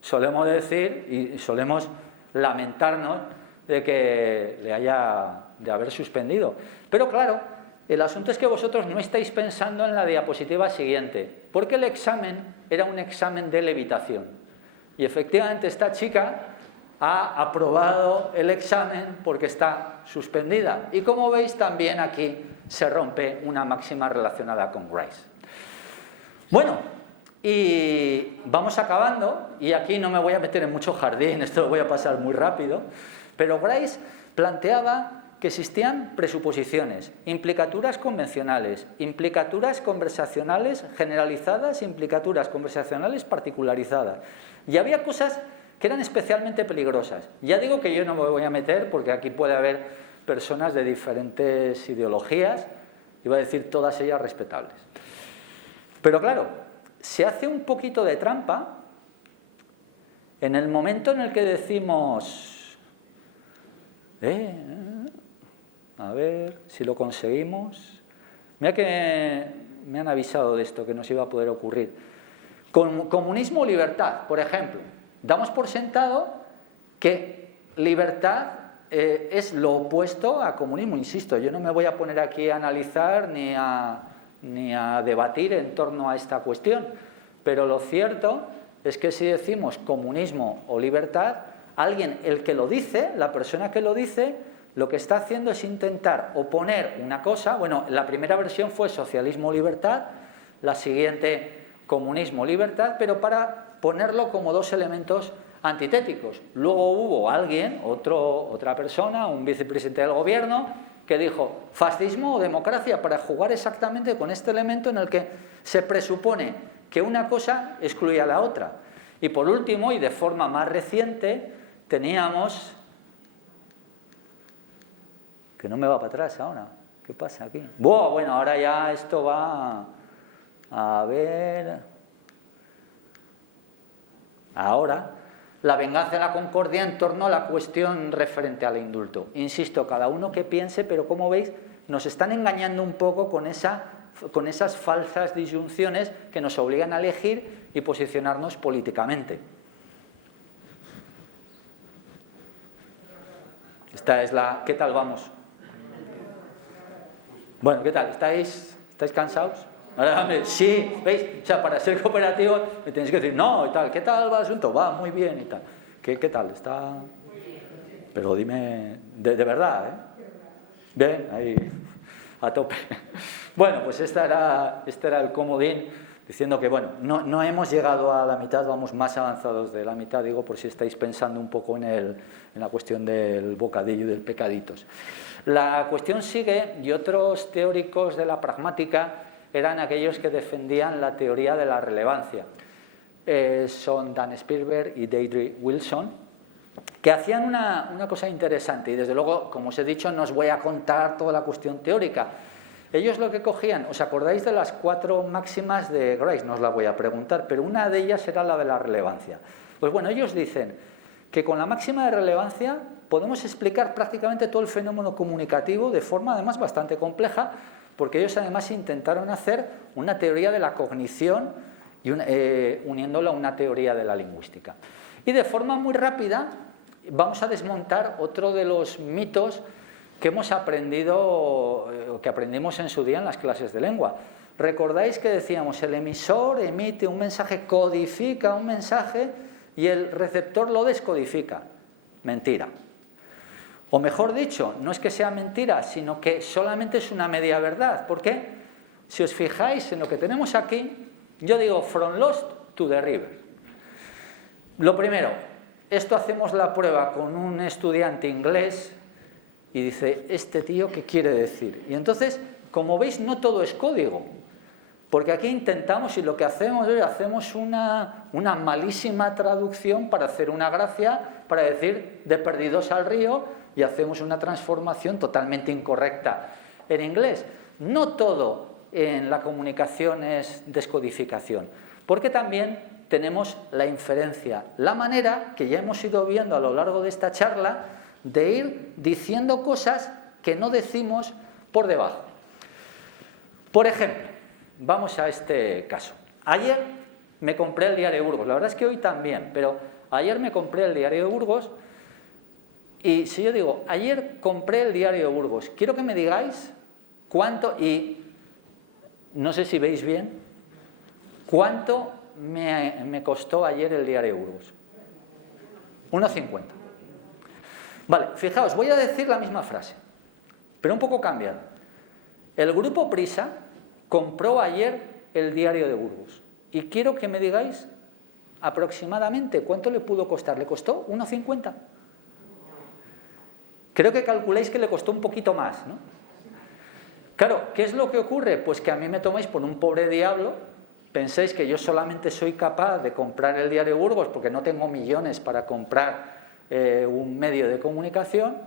solemos decir y solemos lamentarnos de que le haya de haber suspendido. Pero claro, el asunto es que vosotros no estáis pensando en la diapositiva siguiente, porque el examen era un examen de levitación. Y efectivamente esta chica ha aprobado el examen porque está suspendida. Y como veis, también aquí se rompe una máxima relacionada con Grice. Bueno, y vamos acabando, y aquí no me voy a meter en mucho jardín, esto lo voy a pasar muy rápido, pero Grice planteaba que existían presuposiciones, implicaturas convencionales, implicaturas conversacionales generalizadas, implicaturas conversacionales particularizadas. Y había cosas que eran especialmente peligrosas. Ya digo que yo no me voy a meter porque aquí puede haber personas de diferentes ideologías, iba a decir todas ellas respetables. Pero claro, se hace un poquito de trampa en el momento en el que decimos, a ver si lo conseguimos. Mira que me han avisado de esto, que nos iba a poder ocurrir. Comunismo o libertad, por ejemplo. Damos por sentado que libertad es lo opuesto a comunismo. Insisto, yo no me voy a poner aquí a analizar ni a debatir en torno a esta cuestión. Pero lo cierto es que si decimos comunismo o libertad, alguien, el que lo dice, la persona que lo dice, lo que está haciendo es intentar oponer una cosa. Bueno, la primera versión fue socialismo o libertad, la siguiente comunismo o libertad, pero para ponerlo como dos elementos antitéticos. Luego hubo alguien, otra persona, un vicepresidente del gobierno, que dijo fascismo o democracia, para jugar exactamente con este elemento en el que se presupone que una cosa excluye a la otra. Y por último, y de forma más reciente, teníamos... Que no me va para atrás ahora. ¿Qué pasa aquí? Bueno, ahora ya esto va... A ver... Ahora, la venganza y la concordia en torno a la cuestión referente al indulto. Insisto, cada uno que piense, pero como veis, nos están engañando un poco con esas falsas disyunciones que nos obligan a elegir y posicionarnos políticamente. Esta es la... ¿Qué tal vamos? Bueno, ¿qué tal? ¿Estáis cansados? Sí, ¿veis? O sea, para ser cooperativo me tenéis que decir, no, y tal, ¿qué tal va el asunto? Va muy bien y tal. ¿Qué tal? ¿Está...? Pero dime, de verdad, ¿eh? Bien, ahí, a tope. Bueno, pues este era el comodín, diciendo que, bueno, no hemos llegado a la mitad, vamos más avanzados de la mitad, digo, por si estáis pensando un poco en la cuestión del bocadillo y del pecaditos. La cuestión sigue, y otros teóricos de la pragmática eran aquellos que defendían la teoría de la relevancia. Son Dan Spielberg y Deirdre Wilson, que hacían una cosa interesante, y desde luego, como os he dicho, no os voy a contar toda la cuestión teórica. Ellos lo que cogían, ¿os acordáis de las 4 máximas de Grice? No os la voy a preguntar, pero una de ellas era la de la relevancia. Pues bueno, ellos dicen que con la máxima de relevancia podemos explicar prácticamente todo el fenómeno comunicativo de forma además bastante compleja, porque ellos además intentaron hacer una teoría de la cognición y uniéndola a una teoría de la lingüística. Y de forma muy rápida vamos a desmontar otro de los mitos que hemos aprendido, que aprendimos en su día en las clases de lengua. ¿Recordáis que decíamos el emisor emite un mensaje, codifica un mensaje y el receptor lo descodifica? Mentira. O mejor dicho, no es que sea mentira, sino que solamente es una media verdad. ¿Por qué? Si os fijáis en lo que tenemos aquí, yo digo from lost to the river. Lo primero, esto hacemos la prueba con un estudiante inglés y dice, ¿este tío qué quiere decir? Y entonces, como veis, no todo es código. Porque aquí intentamos, y lo que hacemos es hacemos una malísima traducción para hacer una gracia, para decir de perdidos al río, y hacemos una transformación totalmente incorrecta en inglés. No todo en la comunicación es descodificación, porque también tenemos la inferencia, la manera que ya hemos ido viendo a lo largo de esta charla de ir diciendo cosas que no decimos por debajo. Por ejemplo, vamos a este caso. Ayer me compré el diario de Burgos, la verdad es que hoy también, pero ayer me compré el diario de Burgos y si yo digo, ayer compré el diario de Burgos, quiero que me digáis cuánto, y no sé si veis bien, cuánto me costó ayer el diario de Burgos. 1,50. Vale, fijaos, voy a decir la misma frase, pero un poco cambiada. El grupo Prisa compró ayer el diario de Burgos y quiero que me digáis aproximadamente cuánto le pudo costar. ¿Le costó 1,50? Creo que calculéis que le costó un poquito más, ¿no? Claro, ¿qué es lo que ocurre? Pues que a mí me tomáis por un pobre diablo, pensáis que yo solamente soy capaz de comprar el diario de Burgos porque no tengo millones para comprar un medio de comunicación,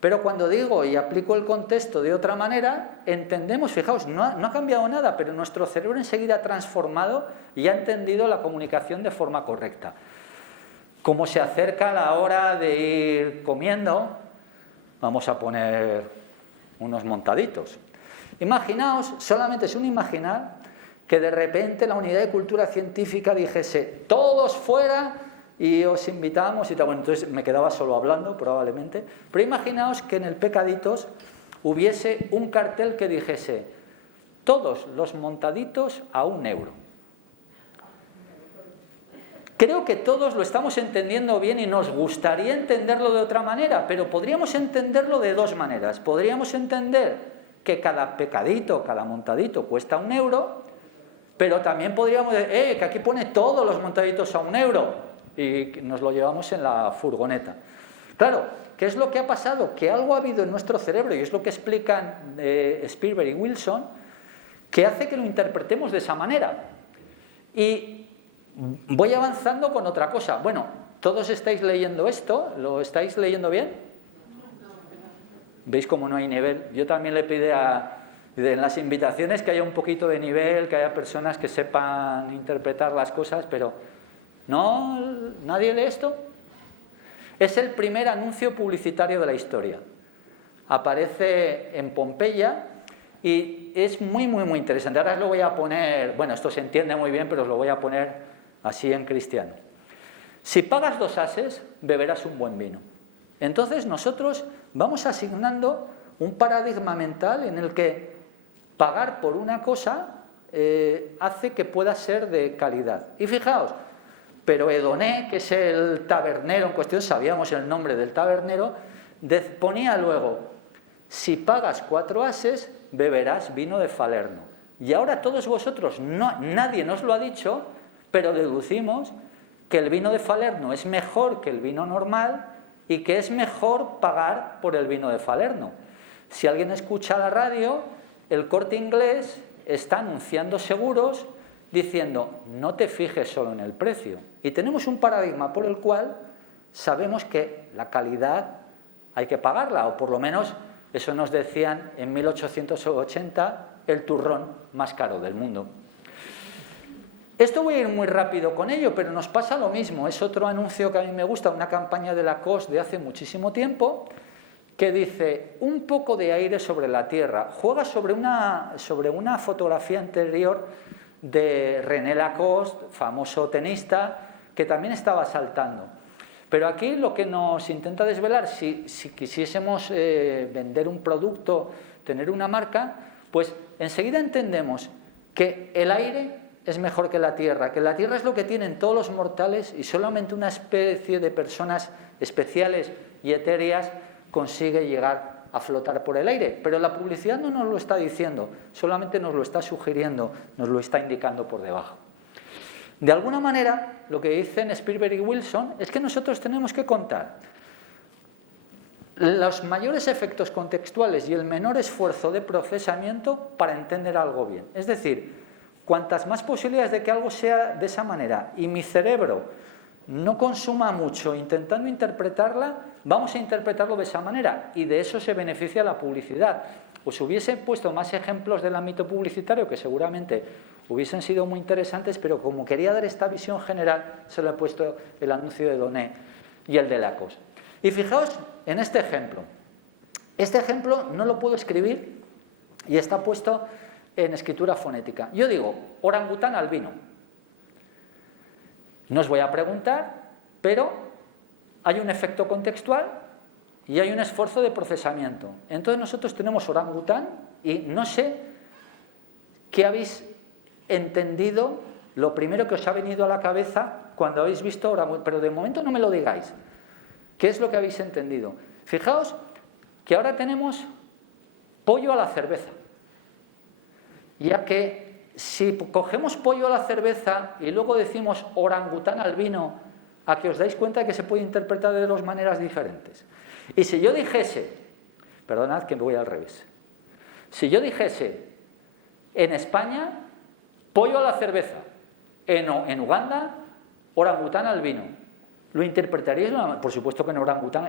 pero cuando digo y aplico el contexto de otra manera, entendemos, fijaos, no ha cambiado nada, pero nuestro cerebro enseguida ha transformado y ha entendido la comunicación de forma correcta. Como se acerca la hora de ir comiendo, vamos a poner unos montaditos. Imaginaos, solamente es un imaginar, que de repente la unidad de cultura científica dijese, todos fuera, y os invitamos y tal. Bueno, entonces me quedaba solo hablando probablemente, pero imaginaos que en el Pecaditos hubiese un cartel que dijese todos los montaditos a €1. Creo que todos lo estamos entendiendo bien y nos gustaría entenderlo de otra manera, pero podríamos entenderlo de dos maneras. Podríamos entender que cada pecadito, cada montadito cuesta €1, pero también podríamos decir, que aquí pone todos los montaditos a €1. Y nos lo llevamos en la furgoneta. Claro, ¿qué es lo que ha pasado? Que algo ha habido en nuestro cerebro, y es lo que explican Spielberg y Wilson, que hace que lo interpretemos de esa manera. Y voy avanzando con otra cosa. Bueno, ¿todos estáis leyendo esto? ¿Lo estáis leyendo bien? ¿Veis cómo no hay nivel? Yo también le pido en las invitaciones que haya un poquito de nivel, que haya personas que sepan interpretar las cosas, pero ¿no? ¿Nadie lee esto? Es el primer anuncio publicitario de la historia. Aparece en Pompeya y es muy, muy, muy interesante. Ahora os lo voy a poner, bueno, esto se entiende muy bien, pero os lo voy a poner así en cristiano. Si pagas 2 ases, beberás un buen vino. Entonces nosotros vamos asignando un paradigma mental en el que pagar por una cosa hace que pueda ser de calidad. Y fijaos, pero Edoné, que es el tabernero en cuestión, sabíamos el nombre del tabernero, ponía luego, si pagas 4 ases, beberás vino de Falerno. Y ahora todos vosotros, nadie nos lo ha dicho, pero deducimos que el vino de Falerno es mejor que el vino normal y que es mejor pagar por el vino de Falerno. Si alguien escucha la radio, el Corte Inglés está anunciando seguros diciendo, no te fijes solo en el precio. Y tenemos un paradigma por el cual sabemos que la calidad hay que pagarla, o por lo menos eso nos decían en 1880 el turrón más caro del mundo. Esto voy a ir muy rápido con ello, pero nos pasa lo mismo. Es otro anuncio que a mí me gusta, una campaña de Lacoste de hace muchísimo tiempo, que dice un poco de aire sobre la Tierra. Juega sobre una fotografía anterior de René Lacoste, famoso tenista, que también estaba saltando. Pero aquí lo que nos intenta desvelar, si quisiésemos vender un producto, tener una marca, pues enseguida entendemos que el aire es mejor que la tierra es lo que tienen todos los mortales y solamente una especie de personas especiales y etéreas consigue llegar a flotar por el aire. Pero la publicidad no nos lo está diciendo, solamente nos lo está sugiriendo, nos lo está indicando por debajo. De alguna manera, lo que dicen Spielberg y Wilson es que nosotros tenemos que contar los mayores efectos contextuales y el menor esfuerzo de procesamiento para entender algo bien. Es decir, cuantas más posibilidades de que algo sea de esa manera y mi cerebro no consuma mucho intentando interpretarla, vamos a interpretarlo de esa manera y de eso se beneficia la publicidad. Os hubiese puesto más ejemplos del ámbito publicitario que seguramente hubiesen sido muy interesantes, pero como quería dar esta visión general, se lo he puesto el anuncio de Doné y el de Lacoste. Y fijaos en este ejemplo. Este ejemplo no lo puedo escribir y está puesto en escritura fonética. Yo digo, orangután albino. No os voy a preguntar, pero hay un efecto contextual y hay un esfuerzo de procesamiento. Entonces nosotros tenemos orangután y no sé qué habéis entendido, lo primero que os ha venido a la cabeza cuando habéis visto orangután, pero de momento no me lo digáis. ¿Qué es lo que habéis entendido? Fijaos que ahora tenemos pollo a la cerveza. Ya que si cogemos pollo a la cerveza y luego decimos orangután al vino, a que os dais cuenta que se puede interpretar de dos maneras diferentes. Y si yo dijese, perdonad que me voy al revés, si yo dijese en España pollo a la cerveza, en Uganda orangután al vino, ¿lo interpretaríais? Por supuesto que en orangután,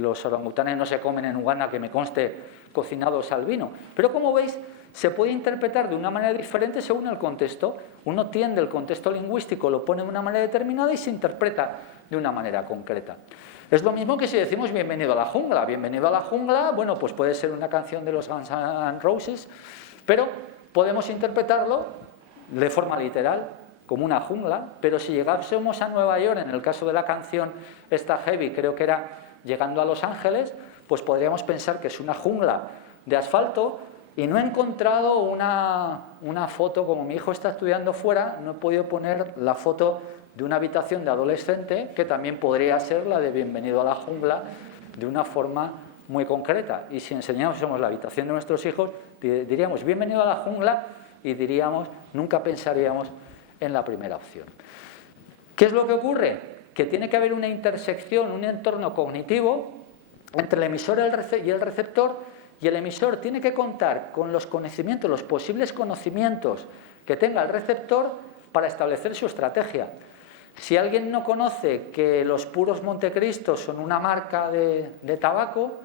los orangutanes no se comen en Uganda, que me conste, cocinados al vino. Pero como veis, se puede interpretar de una manera diferente según el contexto. Uno tiende el contexto lingüístico, lo pone de una manera determinada y se interpreta de una manera concreta. Es lo mismo que si decimos bienvenido a la jungla. Bienvenido a la jungla, bueno, pues puede ser una canción de los Guns N' Roses, pero podemos interpretarlo de forma literal, como una jungla, pero si llegásemos a Nueva York, en el caso de la canción esta heavy, creo que era llegando a Los Ángeles, pues podríamos pensar que es una jungla de asfalto y no he encontrado una foto, como mi hijo está estudiando fuera, no he podido poner la foto de una habitación de adolescente, que también podría ser la de bienvenido a la jungla, de una forma muy concreta. Y si enseñásemos la habitación de nuestros hijos, diríamos bienvenido a la jungla y diríamos, nunca pensaríamos en la primera opción. ¿Qué es lo que ocurre? Que tiene que haber una intersección, un entorno cognitivo entre el emisor y el receptor, y el emisor tiene que contar con los conocimientos, los posibles conocimientos que tenga el receptor para establecer su estrategia. Si alguien no conoce que los puros Montecristo son una marca de tabaco,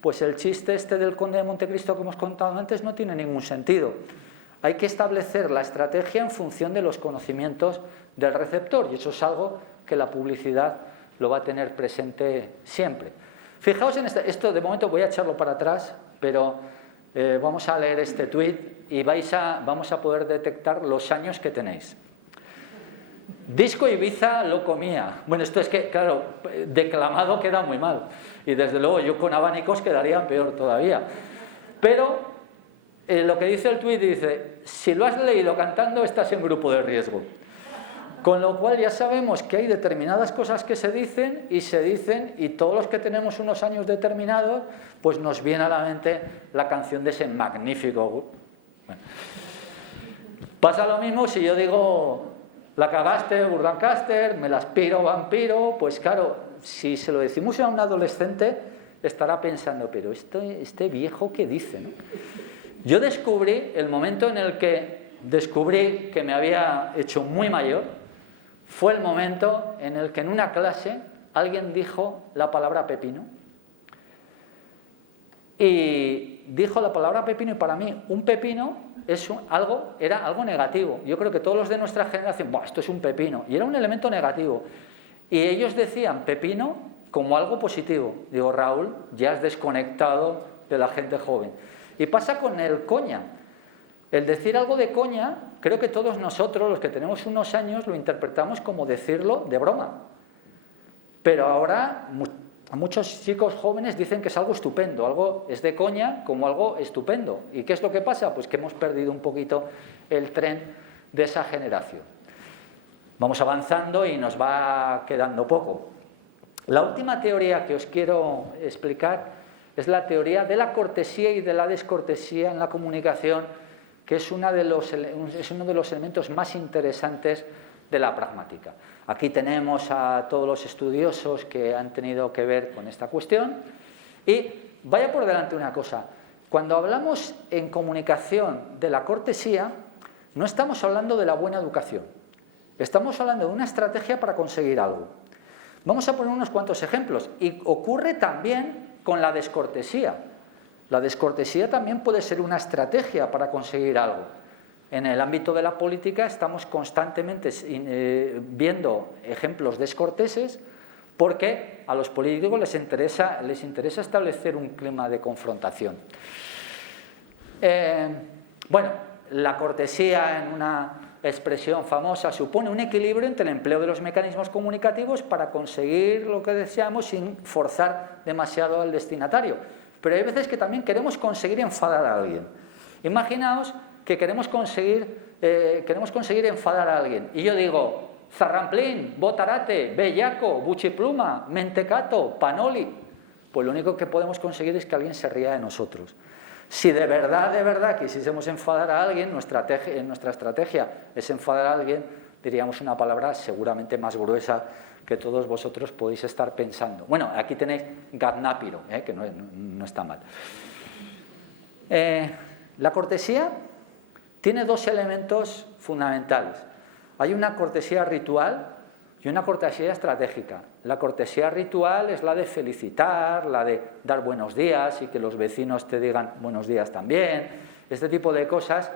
pues el chiste este del Conde de Montecristo que hemos contado antes no tiene ningún sentido. Hay que establecer la estrategia en función de los conocimientos del receptor y eso es algo que la publicidad lo va a tener presente siempre. Fijaos en esto de momento voy a echarlo para atrás, pero vamos a leer este tuit y vamos a poder detectar los años que tenéis. Disco Ibiza lo comía. Bueno, esto es que, claro, declamado queda muy mal y desde luego yo con abanicos quedaría peor todavía. Pero lo que dice el tuit dice, si lo has leído cantando estás en grupo de riesgo. Con lo cual ya sabemos que hay determinadas cosas que se dicen y todos los que tenemos unos años determinados, pues nos viene a la mente la canción de ese magnífico grupo. Bueno. Pasa lo mismo si yo digo, la cagaste, Burdancaster, me las piro, vampiro, pues claro, si se lo decimos a un adolescente, estará pensando, pero este viejo, ¿qué dice? ¿No? Yo descubrí, el momento en el que descubrí que me había hecho muy mayor, fue el momento en el que en una clase alguien dijo la palabra pepino. Y dijo la palabra pepino y para mí un pepino era algo negativo. Yo creo que todos los de nuestra generación, esto es un pepino, y era un elemento negativo. Y ellos decían pepino como algo positivo. Digo, Raúl, ya has desconectado de la gente joven. Y pasa con el coña. El decir algo de coña, creo que todos nosotros, los que tenemos unos años, lo interpretamos como decirlo de broma. Pero ahora muchos chicos jóvenes dicen que es algo estupendo, algo es de coña como algo estupendo. ¿Y qué es lo que pasa? Pues que hemos perdido un poquito el tren de esa generación. Vamos avanzando y nos va quedando poco. La última teoría que os quiero explicar es la teoría de la cortesía y de la descortesía en la comunicación, que es uno de los elementos más interesantes de la pragmática. Aquí tenemos a todos los estudiosos que han tenido que ver con esta cuestión. Y vaya por delante una cosa, cuando hablamos en comunicación de la cortesía, no estamos hablando de la buena educación, estamos hablando de una estrategia para conseguir algo. Vamos a poner unos cuantos ejemplos, y ocurre también con la descortesía. La descortesía también puede ser una estrategia para conseguir algo. En el ámbito de la política estamos constantemente viendo ejemplos descorteses porque a los políticos les interesa establecer un clima de confrontación. Bueno, la cortesía, en una expresión famosa, supone un equilibrio entre el empleo de los mecanismos comunicativos para conseguir lo que deseamos sin forzar demasiado al destinatario. Pero hay veces que también queremos conseguir enfadar a alguien. Imaginaos que queremos conseguir enfadar a alguien. Y yo digo, zarramplín, botarate, bellaco, buchipluma, mentecato, panoli. Pues lo único que podemos conseguir es que alguien se ría de nosotros. Si de verdad quisiésemos enfadar a alguien, nuestra estrategia es enfadar a alguien, diríamos una palabra seguramente más gruesa que todos vosotros podéis estar pensando. Bueno, aquí tenéis gaznápiro, que no está mal. La cortesía tiene dos elementos fundamentales. Hay una cortesía ritual y una cortesía estratégica. La cortesía ritual es la de felicitar, la de dar buenos días y que los vecinos te digan buenos días también, este tipo de cosas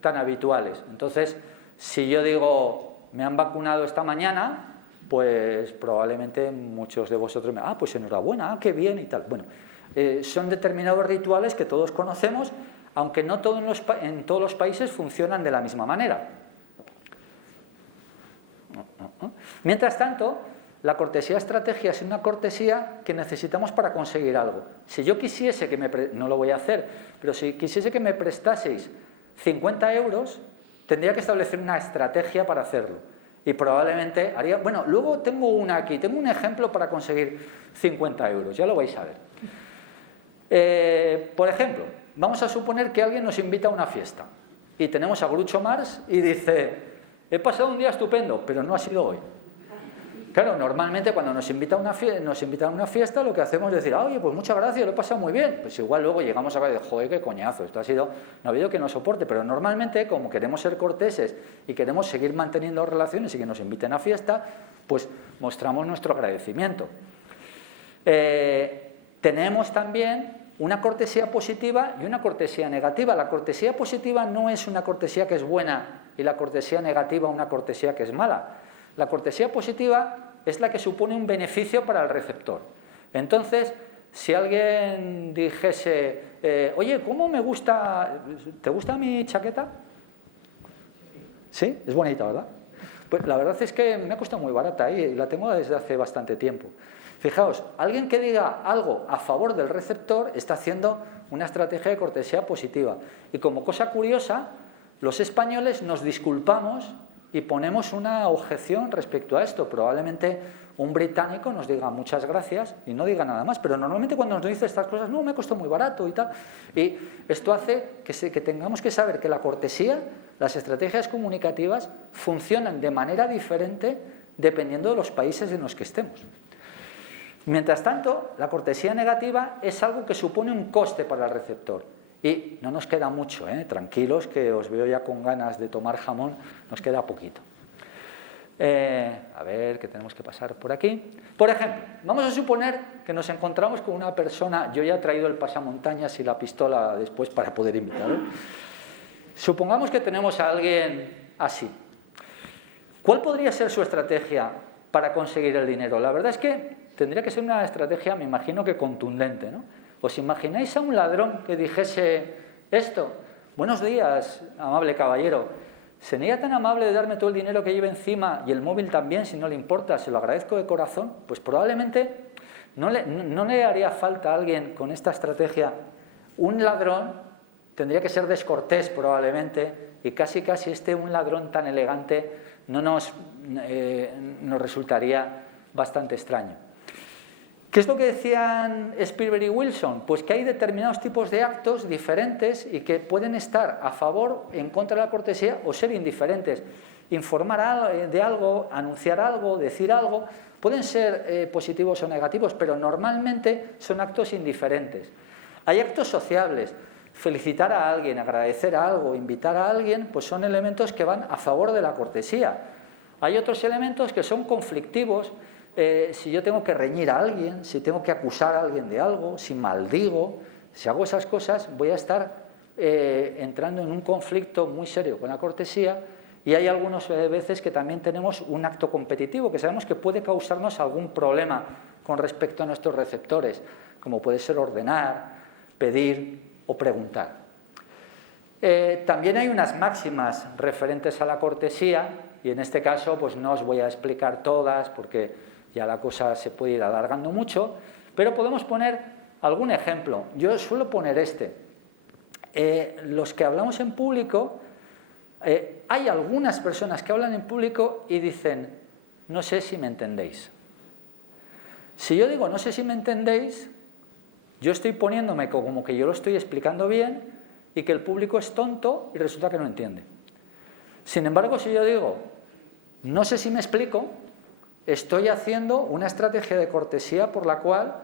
tan habituales. Entonces, si yo digo, me han vacunado esta mañana, pues probablemente muchos de vosotros me pues enhorabuena, qué bien y tal. Bueno, son determinados rituales que todos conocemos, aunque no en todos los países funcionan de la misma manera. Mientras tanto, la cortesía estrategia es una cortesía que necesitamos para conseguir algo. Si yo quisiese no lo voy a hacer, pero si quisiese que me prestaseis 50 euros, tendría que establecer una estrategia para hacerlo. Y probablemente haría... Bueno, luego tengo una aquí, tengo un ejemplo para conseguir 50 euros, ya lo vais a ver. Por ejemplo, vamos a suponer que alguien nos invita a una fiesta y tenemos a Groucho Marx y dice, he pasado un día estupendo, pero no ha sido hoy. Claro, normalmente cuando nos invitan a una fiesta, lo que hacemos es decir, oye, pues muchas gracias, lo he pasado muy bien. Pues igual luego llegamos a ver, joder, qué coñazo, no ha habido que nos soporte, pero normalmente como queremos ser corteses y queremos seguir manteniendo relaciones y que nos inviten a fiesta, pues mostramos nuestro agradecimiento. Tenemos también una cortesía positiva y una cortesía negativa. La cortesía positiva no es una cortesía que es buena y la cortesía negativa una cortesía que es mala. La cortesía positiva es la que supone un beneficio para el receptor. Entonces, si alguien dijese, oye, ¿cómo me gusta? ¿Te gusta mi chaqueta? Sí, es bonita, ¿verdad? Pues la verdad es que me ha costado muy barata y la tengo desde hace bastante tiempo. Fijaos, alguien que diga algo a favor del receptor está haciendo una estrategia de cortesía positiva. Y como cosa curiosa, los españoles nos disculpamos y ponemos una objeción respecto a esto. Probablemente un británico nos diga muchas gracias y no diga nada más, pero normalmente cuando nos dice estas cosas, no, me ha costado muy barato y tal. Y esto hace que tengamos que saber que la cortesía, las estrategias comunicativas funcionan de manera diferente dependiendo de los países en los que estemos. Mientras tanto, la cortesía negativa es algo que supone un coste para el receptor. Y no nos queda mucho, tranquilos, que os veo ya con ganas de tomar jamón, nos queda poquito. A ver, que tenemos que pasar por aquí. Por ejemplo, vamos a suponer que nos encontramos con una persona, yo ya he traído el pasamontañas y la pistola después para poder invitarlo. Supongamos que tenemos a alguien así. ¿Cuál podría ser su estrategia para conseguir el dinero? La verdad es que tendría que ser una estrategia, me imagino que contundente, ¿no? ¿Os imagináis a un ladrón que dijese esto? Buenos días, amable caballero. ¿Sería tan amable de darme todo el dinero que lleve encima y el móvil también, si no le importa? Se lo agradezco de corazón. Pues probablemente no le haría falta a alguien con esta estrategia. Un ladrón tendría que ser descortés probablemente, y casi un ladrón tan elegante nos resultaría bastante extraño. ¿Qué es lo que decían Spielberg y Wilson? Pues que hay determinados tipos de actos diferentes y que pueden estar a favor, en contra de la cortesía o ser indiferentes. Informar de algo, anunciar algo, decir algo, pueden ser positivos o negativos, pero normalmente son actos indiferentes. Hay actos sociables. Felicitar a alguien, agradecer algo, invitar a alguien, pues son elementos que van a favor de la cortesía. Hay otros elementos que son conflictivos. Si yo tengo que reñir a alguien, si tengo que acusar a alguien de algo, si maldigo, si hago esas cosas, voy a estar entrando en un conflicto muy serio con la cortesía. Y hay algunas veces que también tenemos un acto competitivo que sabemos que puede causarnos algún problema con respecto a nuestros receptores, como puede ser ordenar, pedir o preguntar. También hay unas máximas referentes a la cortesía, y en este caso pues no os voy a explicar todas porque ya la cosa se puede ir alargando mucho, pero podemos poner algún ejemplo. Yo suelo poner este. Los que hablamos en público, hay algunas personas que hablan en público y dicen, no sé si me entendéis. Si yo digo, no sé si me entendéis, yo estoy poniéndome como que yo lo estoy explicando bien y que el público es tonto y resulta que no entiende. Sin embargo, si yo digo, no sé si me explico, estoy haciendo una estrategia de cortesía por la cual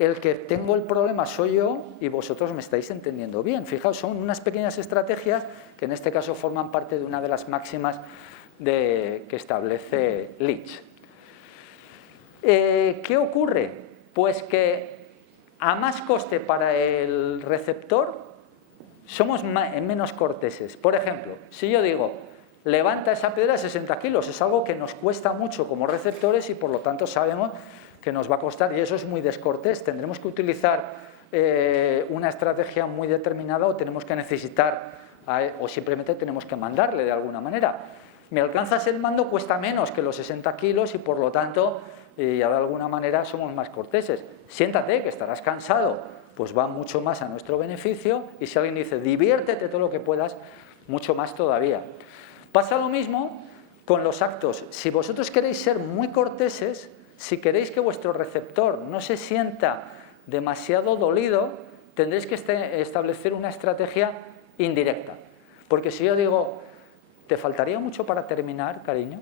el que tengo el problema soy yo y vosotros me estáis entendiendo bien. Fijaos, son unas pequeñas estrategias que en este caso forman parte de una de las máximas que establece Leach. ¿Qué ocurre? Pues que a más coste para el receptor somos menos corteses. Por ejemplo, si yo digo, levanta esa piedra de 60 kilos, es algo que nos cuesta mucho como receptores y por lo tanto sabemos que nos va a costar y eso es muy descortés. Tendremos que utilizar una estrategia muy determinada o tenemos que necesitar o simplemente tenemos que mandarle de alguna manera. Me alcanzas el mando, cuesta menos que los 60 kilos y por lo tanto ya de alguna manera somos más corteses. Siéntate que estarás cansado, pues va mucho más a nuestro beneficio y si alguien dice diviértete todo lo que puedas, mucho más todavía. Pasa lo mismo con los actos. Si vosotros queréis ser muy corteses, si queréis que vuestro receptor no se sienta demasiado dolido, tendréis que establecer una estrategia indirecta. Porque si yo digo, ¿te faltaría mucho para terminar, cariño?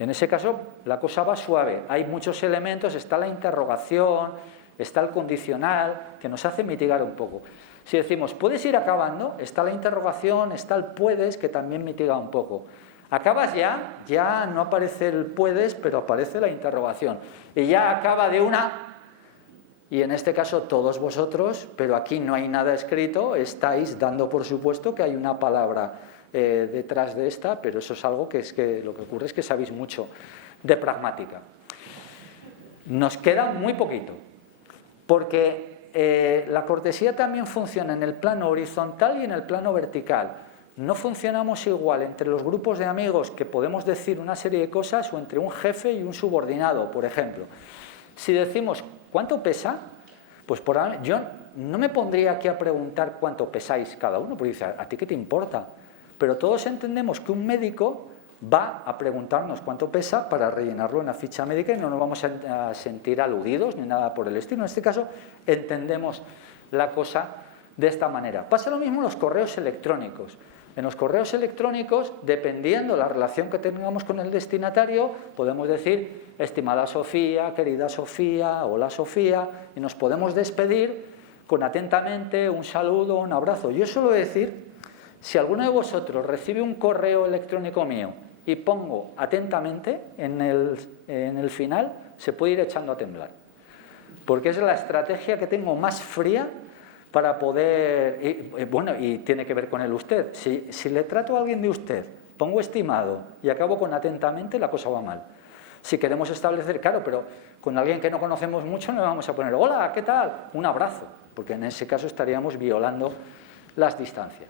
En ese caso, la cosa va suave. Hay muchos elementos, está la interrogación, está el condicional, que nos hace mitigar un poco. Si decimos, ¿puedes ir acabando? Está la interrogación, está el puedes, que también mitiga un poco. Acabas ya no aparece el puedes, pero aparece la interrogación. Y ya acaba de una, y en este caso todos vosotros, pero aquí no hay nada escrito, estáis dando por supuesto que hay una palabra detrás de esta, pero eso es algo que lo que ocurre es que sabéis mucho de pragmática. Nos queda muy poquito, porque la cortesía también funciona en el plano horizontal y en el plano vertical. No funcionamos igual entre los grupos de amigos que podemos decir una serie de cosas o entre un jefe y un subordinado, por ejemplo. Si decimos, ¿cuánto pesa? Pues yo no me pondría aquí a preguntar cuánto pesáis cada uno, porque dice, ¿a ti qué te importa? Pero todos entendemos que un médico va a preguntarnos cuánto pesa para rellenarlo en la ficha médica y no nos vamos a sentir aludidos ni nada por el estilo. En este caso entendemos la cosa de esta manera. Pasa lo mismo en los correos electrónicos. En los correos electrónicos, dependiendo la relación que tengamos con el destinatario, podemos decir, estimada Sofía, querida Sofía, hola Sofía, y nos podemos despedir con atentamente, un saludo, un abrazo. Yo suelo decir, si alguno de vosotros recibe un correo electrónico mío y pongo atentamente en el final, se puede ir echando a temblar. Porque es la estrategia que tengo más fría para poder, y tiene que ver con el usted. Si le trato a alguien de usted, pongo estimado y acabo con atentamente, la cosa va mal. Si queremos establecer, claro, pero con alguien que no conocemos mucho no le vamos a poner hola, ¿qué tal? Un abrazo, porque en ese caso estaríamos violando las distancias.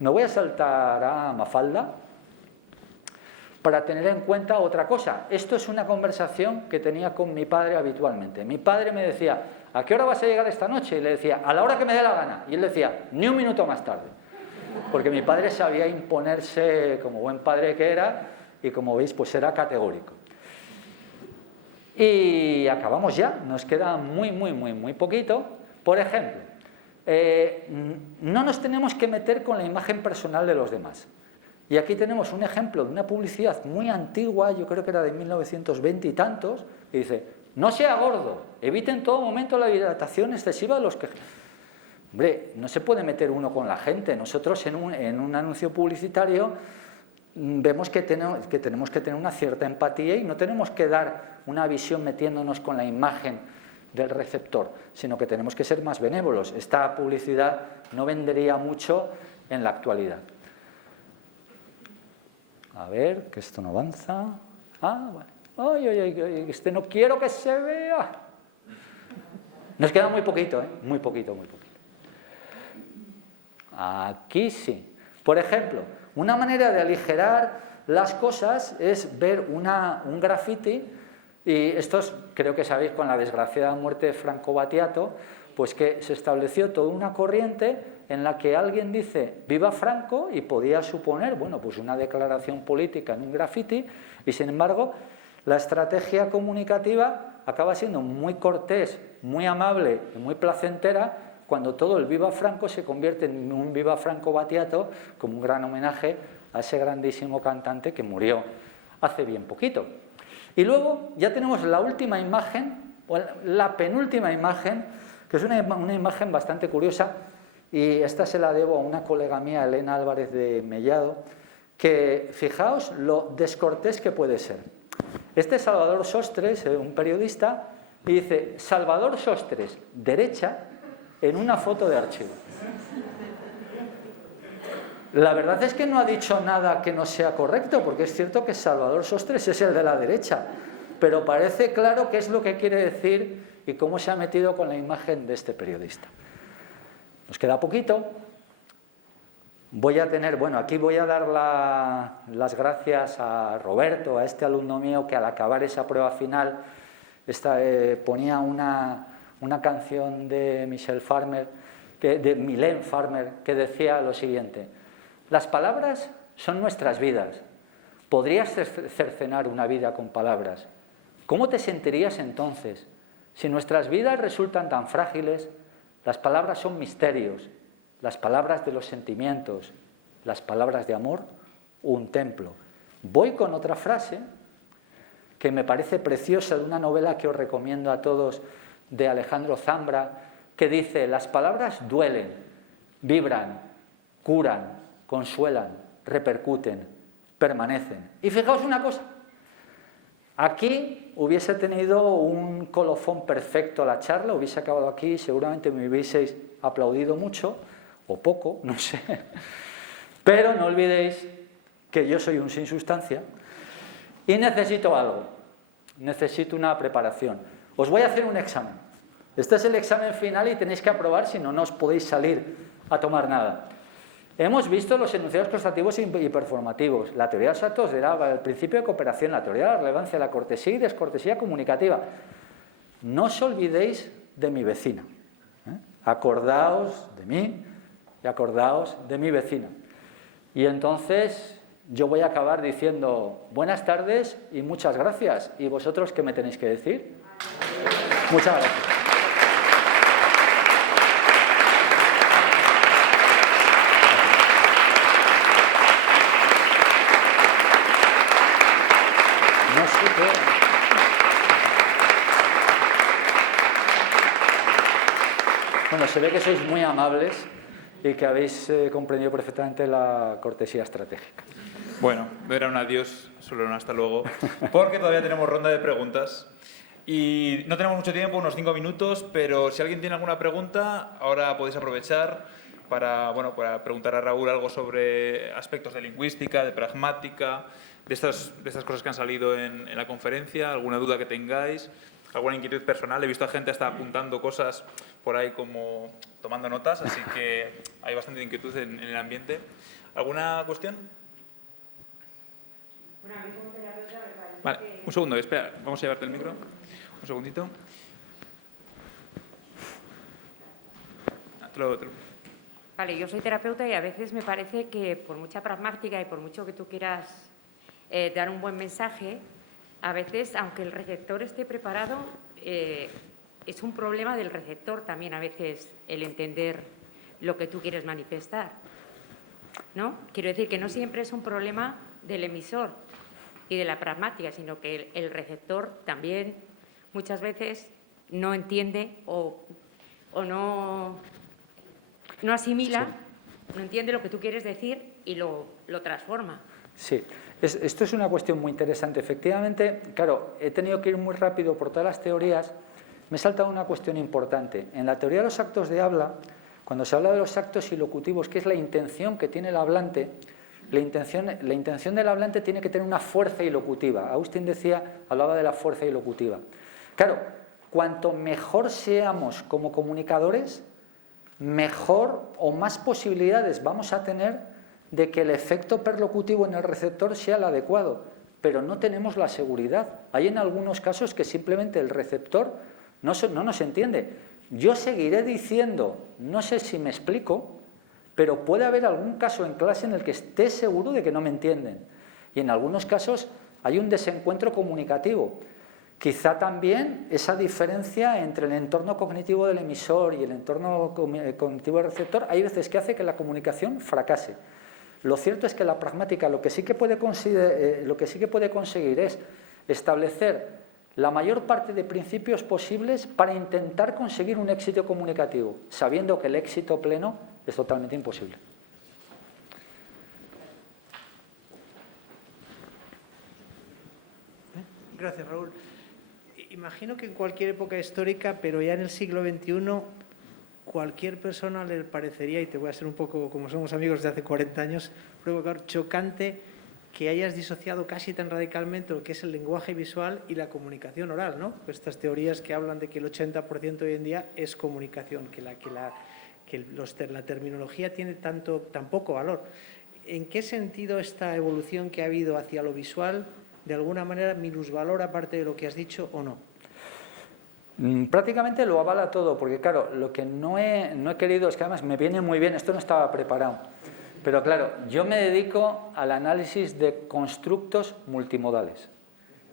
Me voy a saltar a Mafalda para tener en cuenta otra cosa. Esto es una conversación que tenía con mi padre habitualmente. Mi padre me decía, ¿a qué hora vas a llegar esta noche? Y le decía, a la hora que me dé la gana. Y él decía, ni un minuto más tarde. Porque mi padre sabía imponerse como buen padre que era y, como veis, pues era categórico. Y acabamos ya, nos queda muy poquito. Por ejemplo, no nos tenemos que meter con la imagen personal de los demás. Y aquí tenemos un ejemplo de una publicidad muy antigua, yo creo que era de 1920 y tantos, que dice, no sea gordo, evite en todo momento la hidratación excesiva de los que... Hombre, no se puede meter uno con la gente. Nosotros en un anuncio publicitario vemos que tenemos que tener una cierta empatía y no tenemos que dar una visión metiéndonos con la imagen del receptor, sino que tenemos que ser más benévolos. Esta publicidad no vendería mucho en la actualidad. A ver, que esto no avanza. Ah, vale. Ay, este no quiero que se vea. Nos queda muy poquito, ¿eh? Muy poquito. Aquí sí. Por ejemplo, una manera de aligerar las cosas es ver un graffiti, y estos creo que sabéis con la desgraciada muerte de Franco Battiato, pues que se estableció toda una corriente en la que alguien dice viva Franco y podía suponer, bueno, pues una declaración política en un graffiti, y sin embargo la estrategia comunicativa acaba siendo muy cortés, muy amable y muy placentera, cuando todo el viva Franco se convierte en un viva Franco Battiato, como un gran homenaje a ese grandísimo cantante que murió hace bien poquito. Y luego ya tenemos la última imagen, o la penúltima imagen, que es una imagen bastante curiosa, y esta se la debo a una colega mía, Elena Álvarez de Mellado, que fijaos lo descortés que puede ser. Este es Salvador Sostres, un periodista, y dice, Salvador Sostres, derecha, en una foto de archivo. La verdad es que no ha dicho nada que no sea correcto, porque es cierto que Salvador Sostres es el de la derecha, pero parece claro qué es lo que quiere decir y cómo se ha metido con la imagen de este periodista. Nos queda poquito. Aquí voy a dar las gracias a Roberto, a este alumno mío que al acabar esa prueba final ponía una canción de Mylène Farmer, que decía lo siguiente: las palabras son nuestras vidas. ¿Podrías cercenar una vida con palabras? ¿Cómo te sentirías entonces? Si nuestras vidas resultan tan frágiles, las palabras son misterios, las palabras de los sentimientos, las palabras de amor, un templo. Voy con otra frase que me parece preciosa, de una novela que os recomiendo a todos, de Alejandro Zambra, que dice: las palabras duelen, vibran, curan, consuelan, repercuten, permanecen. Y fijaos una cosa, aquí hubiese tenido un colofón perfecto la charla, hubiese acabado aquí, seguramente me hubieseis aplaudido mucho, o poco, no sé. Pero no olvidéis que yo soy un sin sustancia y necesito algo, necesito una preparación. Os voy a hacer un examen. Este es el examen final y tenéis que aprobar, si no, no os podéis salir a tomar nada. Hemos visto los enunciados constativos y performativos, la teoría de los actos era el principio de cooperación, la teoría de la relevancia, la cortesía y descortesía comunicativa. No os olvidéis de mi vecina. Acordaos de mí y acordaos de mi vecina. Y entonces yo voy a acabar diciendo buenas tardes y muchas gracias. ¿Y vosotros qué me tenéis que decir? Muchas gracias. No sé qué. Bueno, se ve que sois muy amables y que habéis comprendido perfectamente la cortesía estratégica. Bueno, no era un adiós, solo un hasta luego, porque todavía tenemos ronda de preguntas. Y no tenemos mucho tiempo, unos 5 minutos, pero si alguien tiene alguna pregunta, ahora podéis aprovechar para preguntar a Raúl algo sobre aspectos de lingüística, de pragmática, de estas cosas que han salido en la conferencia, alguna duda que tengáis, alguna inquietud personal. He visto a gente hasta apuntando cosas por ahí como tomando notas, así que hay bastante inquietud en el ambiente. ¿Alguna cuestión? Bueno, a mí como terapeuta me parece Vale, que... un segundo, espera, vamos a llevarte el micro. Un segundito. Vale, yo soy terapeuta y a veces me parece que por mucha pragmática y por mucho que tú quieras dar un buen mensaje, a veces, aunque el receptor esté preparado, es un problema del receptor también a veces el entender lo que tú quieres manifestar, ¿no? Quiero decir que no siempre es un problema del emisor y de la pragmática, sino que el receptor también muchas veces no entiende o no asimila, no entiende lo que tú quieres decir y lo transforma. Sí, esto es una cuestión muy interesante. Efectivamente, claro, he tenido que ir muy rápido por todas las teorías. Me he saltado una cuestión importante. En la teoría de los actos de habla, cuando se habla de los actos ilocutivos, que es la intención que tiene el hablante, la intención del hablante tiene que tener una fuerza ilocutiva. Austin hablaba de la fuerza ilocutiva. Claro, cuanto mejor seamos como comunicadores, mejor o más posibilidades vamos a tener de que el efecto perlocutivo en el receptor sea el adecuado, pero no tenemos la seguridad. Hay en algunos casos que simplemente el receptor no nos entiende. Yo seguiré diciendo, no sé si me explico, pero puede haber algún caso en clase en el que esté seguro de que no me entienden. Y en algunos casos hay un desencuentro comunicativo. Quizá también esa diferencia entre el entorno cognitivo del emisor y el entorno cognitivo del receptor hay veces que hace que la comunicación fracase. Lo cierto es que la pragmática lo que sí que puede conseguir es establecer la mayor parte de principios posibles para intentar conseguir un éxito comunicativo, sabiendo que el éxito pleno es totalmente imposible. Gracias, Raúl. Imagino que en cualquier época histórica, pero ya en el siglo XXI, cualquier persona le parecería, y te voy a ser un poco, como somos amigos de hace 40 años, provocar chocante que hayas disociado casi tan radicalmente lo que es el lenguaje visual y la comunicación oral, ¿no? Estas teorías que hablan de que el 80% hoy en día es comunicación, que la terminología tiene tan poco valor. ¿En qué sentido esta evolución que ha habido hacia lo visual de alguna manera minusvalora parte de lo que has dicho o no? Prácticamente lo avala todo, porque claro, lo que no he querido, es que además me viene muy bien, esto no estaba preparado, pero claro, yo me dedico al análisis de constructos multimodales.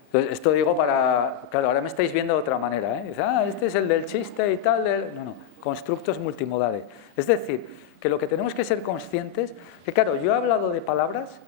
Entonces, esto digo para, claro, ahora me estáis viendo de otra manera, ¿eh? Dice, este es el del chiste y tal, no, constructos multimodales. Es decir, que lo que tenemos que ser conscientes, que claro, yo he hablado de palabras,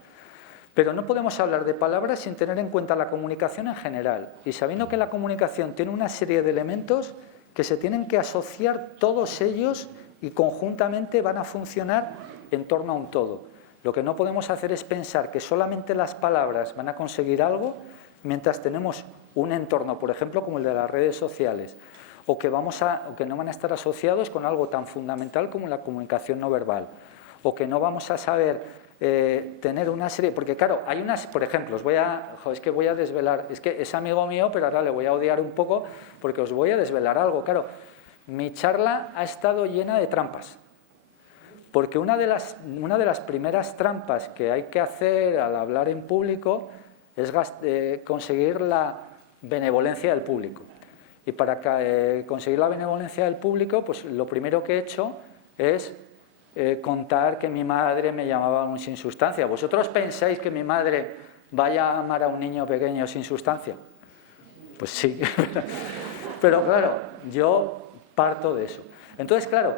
pero no podemos hablar de palabras sin tener en cuenta la comunicación en general y sabiendo que la comunicación tiene una serie de elementos que se tienen que asociar todos ellos y conjuntamente van a funcionar en torno a un todo. Lo que no podemos hacer es pensar que solamente las palabras van a conseguir algo mientras tenemos un entorno, por ejemplo, como el de las redes sociales, o que no van a estar asociados con algo tan fundamental como la comunicación no verbal, o que no vamos a saber tener una serie, porque claro, hay unas, por ejemplo, es que voy a desvelar, es que es amigo mío, pero ahora le voy a odiar un poco porque os voy a desvelar algo. Claro, mi charla ha estado llena de trampas, porque una de las primeras trampas que hay que hacer al hablar en público es conseguir la benevolencia del público. Y para conseguir la benevolencia del público, pues lo primero que he hecho es contar que mi madre me llamaba un sin sustancia. ¿Vosotros pensáis que mi madre vaya a amar a un niño pequeño sin sustancia? Pues sí. Pero claro, yo parto de eso. Entonces, claro,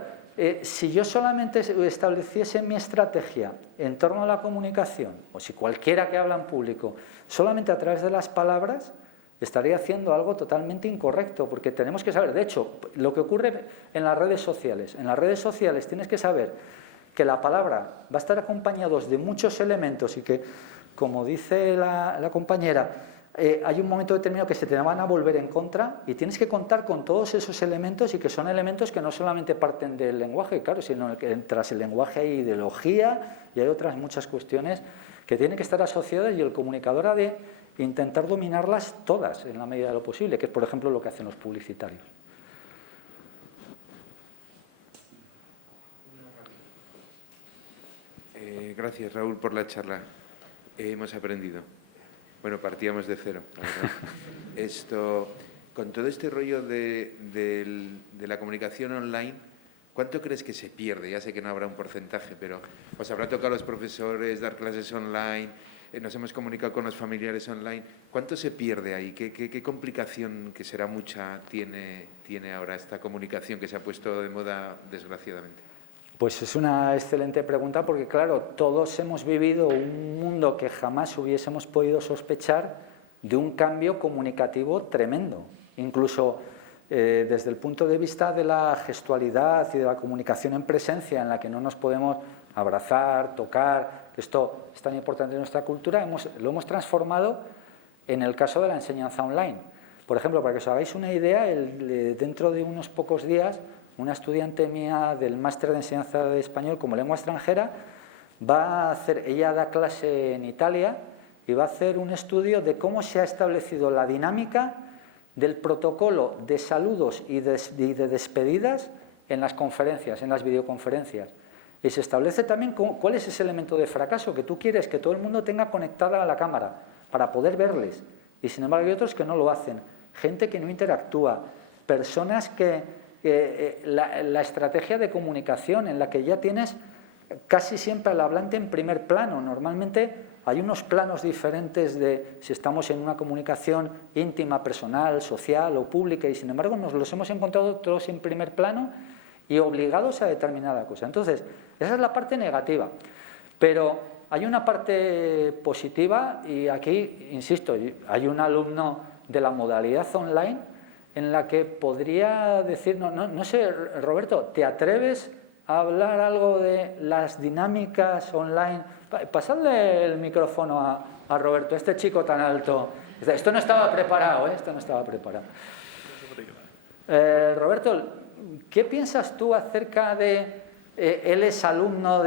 si yo solamente estableciese mi estrategia en torno a la comunicación, o si cualquiera que habla en público, solamente a través de las palabras, estaría haciendo algo totalmente incorrecto, porque tenemos que saber, de hecho, lo que ocurre en las redes sociales tienes que saber que la palabra va a estar acompañada de muchos elementos y que, como dice la compañera, hay un momento determinado que se te van a volver en contra y tienes que contar con todos esos elementos y que son elementos que no solamente parten del lenguaje, claro, sino que tras el lenguaje hay ideología y hay otras muchas cuestiones que tienen que estar asociadas y el comunicador ha de intentar dominarlas todas en la medida de lo posible, que es por ejemplo lo que hacen los publicitarios. Gracias, Raúl, por la charla. Hemos aprendido. Bueno, partíamos de cero, la verdad. Con todo este rollo de la comunicación online, ¿cuánto crees que se pierde? Ya sé que no habrá un porcentaje, pero os habrá tocado a los profesores dar clases online, nos hemos comunicado con los familiares online. ¿Cuánto se pierde ahí? ¿Qué complicación, que será mucha, tiene ahora esta comunicación que se ha puesto de moda, desgraciadamente? Pues es una excelente pregunta porque, claro, todos hemos vivido un mundo que jamás hubiésemos podido sospechar de un cambio comunicativo tremendo. Incluso desde el punto de vista de la gestualidad y de la comunicación en presencia, en la que no nos podemos abrazar, tocar, esto es tan importante en nuestra cultura, lo hemos transformado en el caso de la enseñanza online. Por ejemplo, para que os hagáis una idea, dentro de unos pocos días, una estudiante mía del máster de enseñanza de español como lengua extranjera ella da clase en Italia y va a hacer un estudio de cómo se ha establecido la dinámica del protocolo de saludos y de despedidas en las conferencias, en las videoconferencias. Y se establece también cuál es ese elemento de fracaso que tú quieres que todo el mundo tenga conectada a la cámara para poder verles. Y sin embargo hay otros que no lo hacen. Gente que no interactúa, personas que la estrategia de comunicación en la que ya tienes casi siempre al hablante en primer plano. Normalmente hay unos planos diferentes de si estamos en una comunicación íntima, personal, social o pública, y sin embargo nos los hemos encontrado todos en primer plano y obligados a determinada cosa. Entonces, esa es la parte negativa. Pero hay una parte positiva y aquí, insisto, hay un alumno de la modalidad online en la que podría decir, no sé, Roberto, ¿te atreves a hablar algo de las dinámicas online? Pasadle el micrófono a Roberto, este chico tan alto. Esto no estaba preparado, esto no estaba preparado. Roberto, ¿qué piensas tú acerca de... él es alumno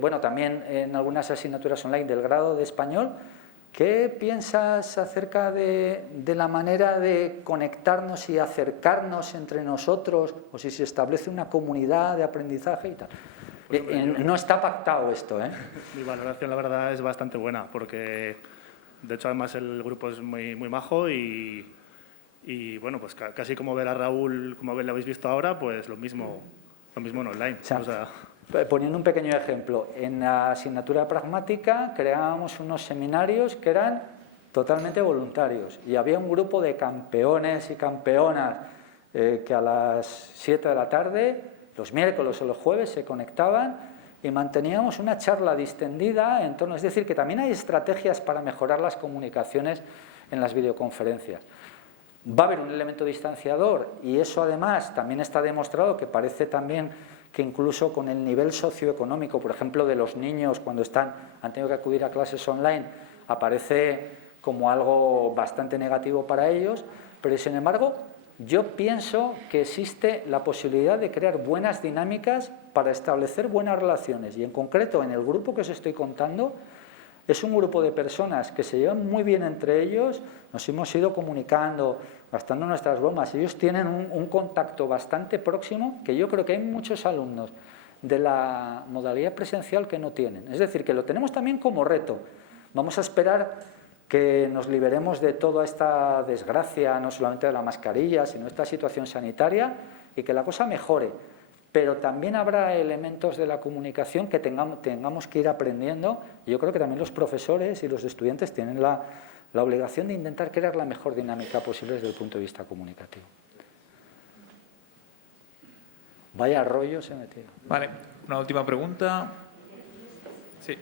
bueno, también en algunas asignaturas online del grado de español. ¿Qué piensas acerca de la manera de conectarnos y acercarnos entre nosotros, o si se establece una comunidad de aprendizaje y tal? No está pactado esto, ¿eh? Mi valoración, la verdad, es bastante buena, porque de hecho además el grupo es muy majo y bueno, pues casi como ver a Raúl, como lo habéis visto ahora, pues lo mismo en online. O sea, poniendo un pequeño ejemplo, en la asignatura pragmática creábamos unos seminarios que eran totalmente voluntarios y había un grupo de campeones y campeonas que a las 7 de la tarde, los miércoles o los jueves, se conectaban y manteníamos una charla distendida en torno, es decir, que también hay estrategias para mejorar las comunicaciones en las videoconferencias. Va a haber un elemento distanciador y eso además también está demostrado, que parece también que incluso con el nivel socioeconómico, por ejemplo, de los niños cuando han tenido que acudir a clases online, aparece como algo bastante negativo para ellos, pero sin embargo yo pienso que existe la posibilidad de crear buenas dinámicas para establecer buenas relaciones, y en concreto en el grupo que os estoy contando es un grupo de personas que se llevan muy bien entre ellos, nos hemos ido comunicando, gastando nuestras bromas. Ellos tienen un contacto bastante próximo que yo creo que hay muchos alumnos de la modalidad presencial que no tienen. Es decir, que lo tenemos también como reto. Vamos a esperar que nos liberemos de toda esta desgracia, no solamente de la mascarilla, sino de esta situación sanitaria, y que la cosa mejore. Pero también habrá elementos de la comunicación que tengamos que ir aprendiendo. Y yo creo que también los profesores y los estudiantes tienen la obligación de intentar crear la mejor dinámica posible desde el punto de vista comunicativo. Vaya rollo se metió. Vale, una última pregunta. Sí.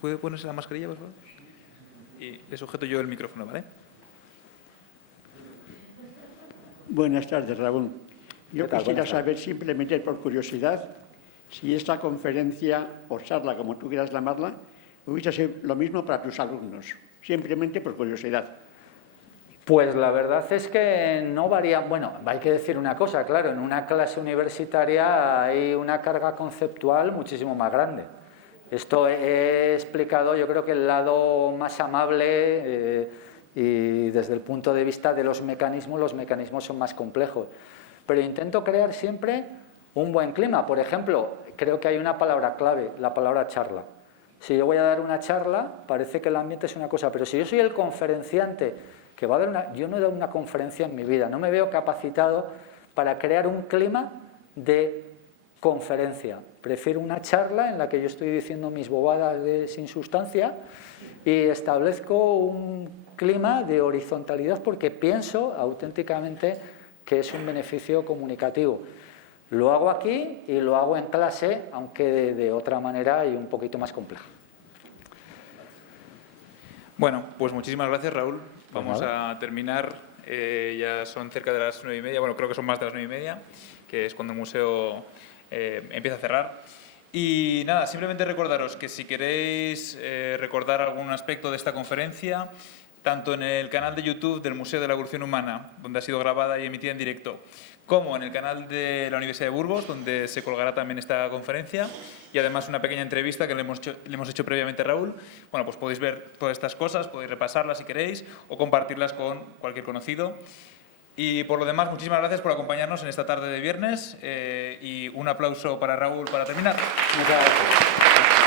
¿Puede ponerse la mascarilla, por favor? Y le sujeto yo el micrófono, ¿vale? Buenas tardes, Raúl. Yo ¿Qué tal? quisiera Buenas tardes. saber, simplemente por curiosidad, si esta conferencia o charla, como tú quieras llamarla, hubiese sido lo mismo para tus alumnos, simplemente por curiosidad. Pues la verdad es que no varía. Bueno, hay que decir una cosa, claro, en una clase universitaria hay una carga conceptual muchísimo más grande. Esto he explicado, yo creo que el lado más amable y desde el punto de vista de los mecanismos son más complejos. Pero intento crear siempre un buen clima. Por ejemplo, creo que hay una palabra clave, la palabra charla. Si yo voy a dar una charla, parece que el ambiente es una cosa, pero si yo soy el conferenciante que va a dar una... Yo no he dado una conferencia en mi vida, no me veo capacitado para crear un clima de conferencia. Prefiero una charla en la que yo estoy diciendo mis bobadas sin sustancia y establezco un clima de horizontalidad porque pienso auténticamente que es un beneficio comunicativo. Lo hago aquí y lo hago en clase, aunque de otra manera y un poquito más compleja. Bueno, pues muchísimas gracias, Raúl. Vamos a terminar. Ya son cerca de las 9:30. Bueno, creo que son más de las 9:30, que es cuando el museo empieza a cerrar. Y nada, simplemente recordaros que si queréis recordar algún aspecto de esta conferencia, tanto en el canal de YouTube del Museo de la Evolución Humana, donde ha sido grabada y emitida en directo, como en el canal de la Universidad de Burgos, donde se colgará también esta conferencia, y además una pequeña entrevista que le hemos hecho previamente a Raúl. Bueno, pues podéis ver todas estas cosas, podéis repasarlas si queréis, o compartirlas con cualquier conocido. Y por lo demás, muchísimas gracias por acompañarnos en esta tarde de viernes, y un aplauso para Raúl para terminar. Muchas gracias.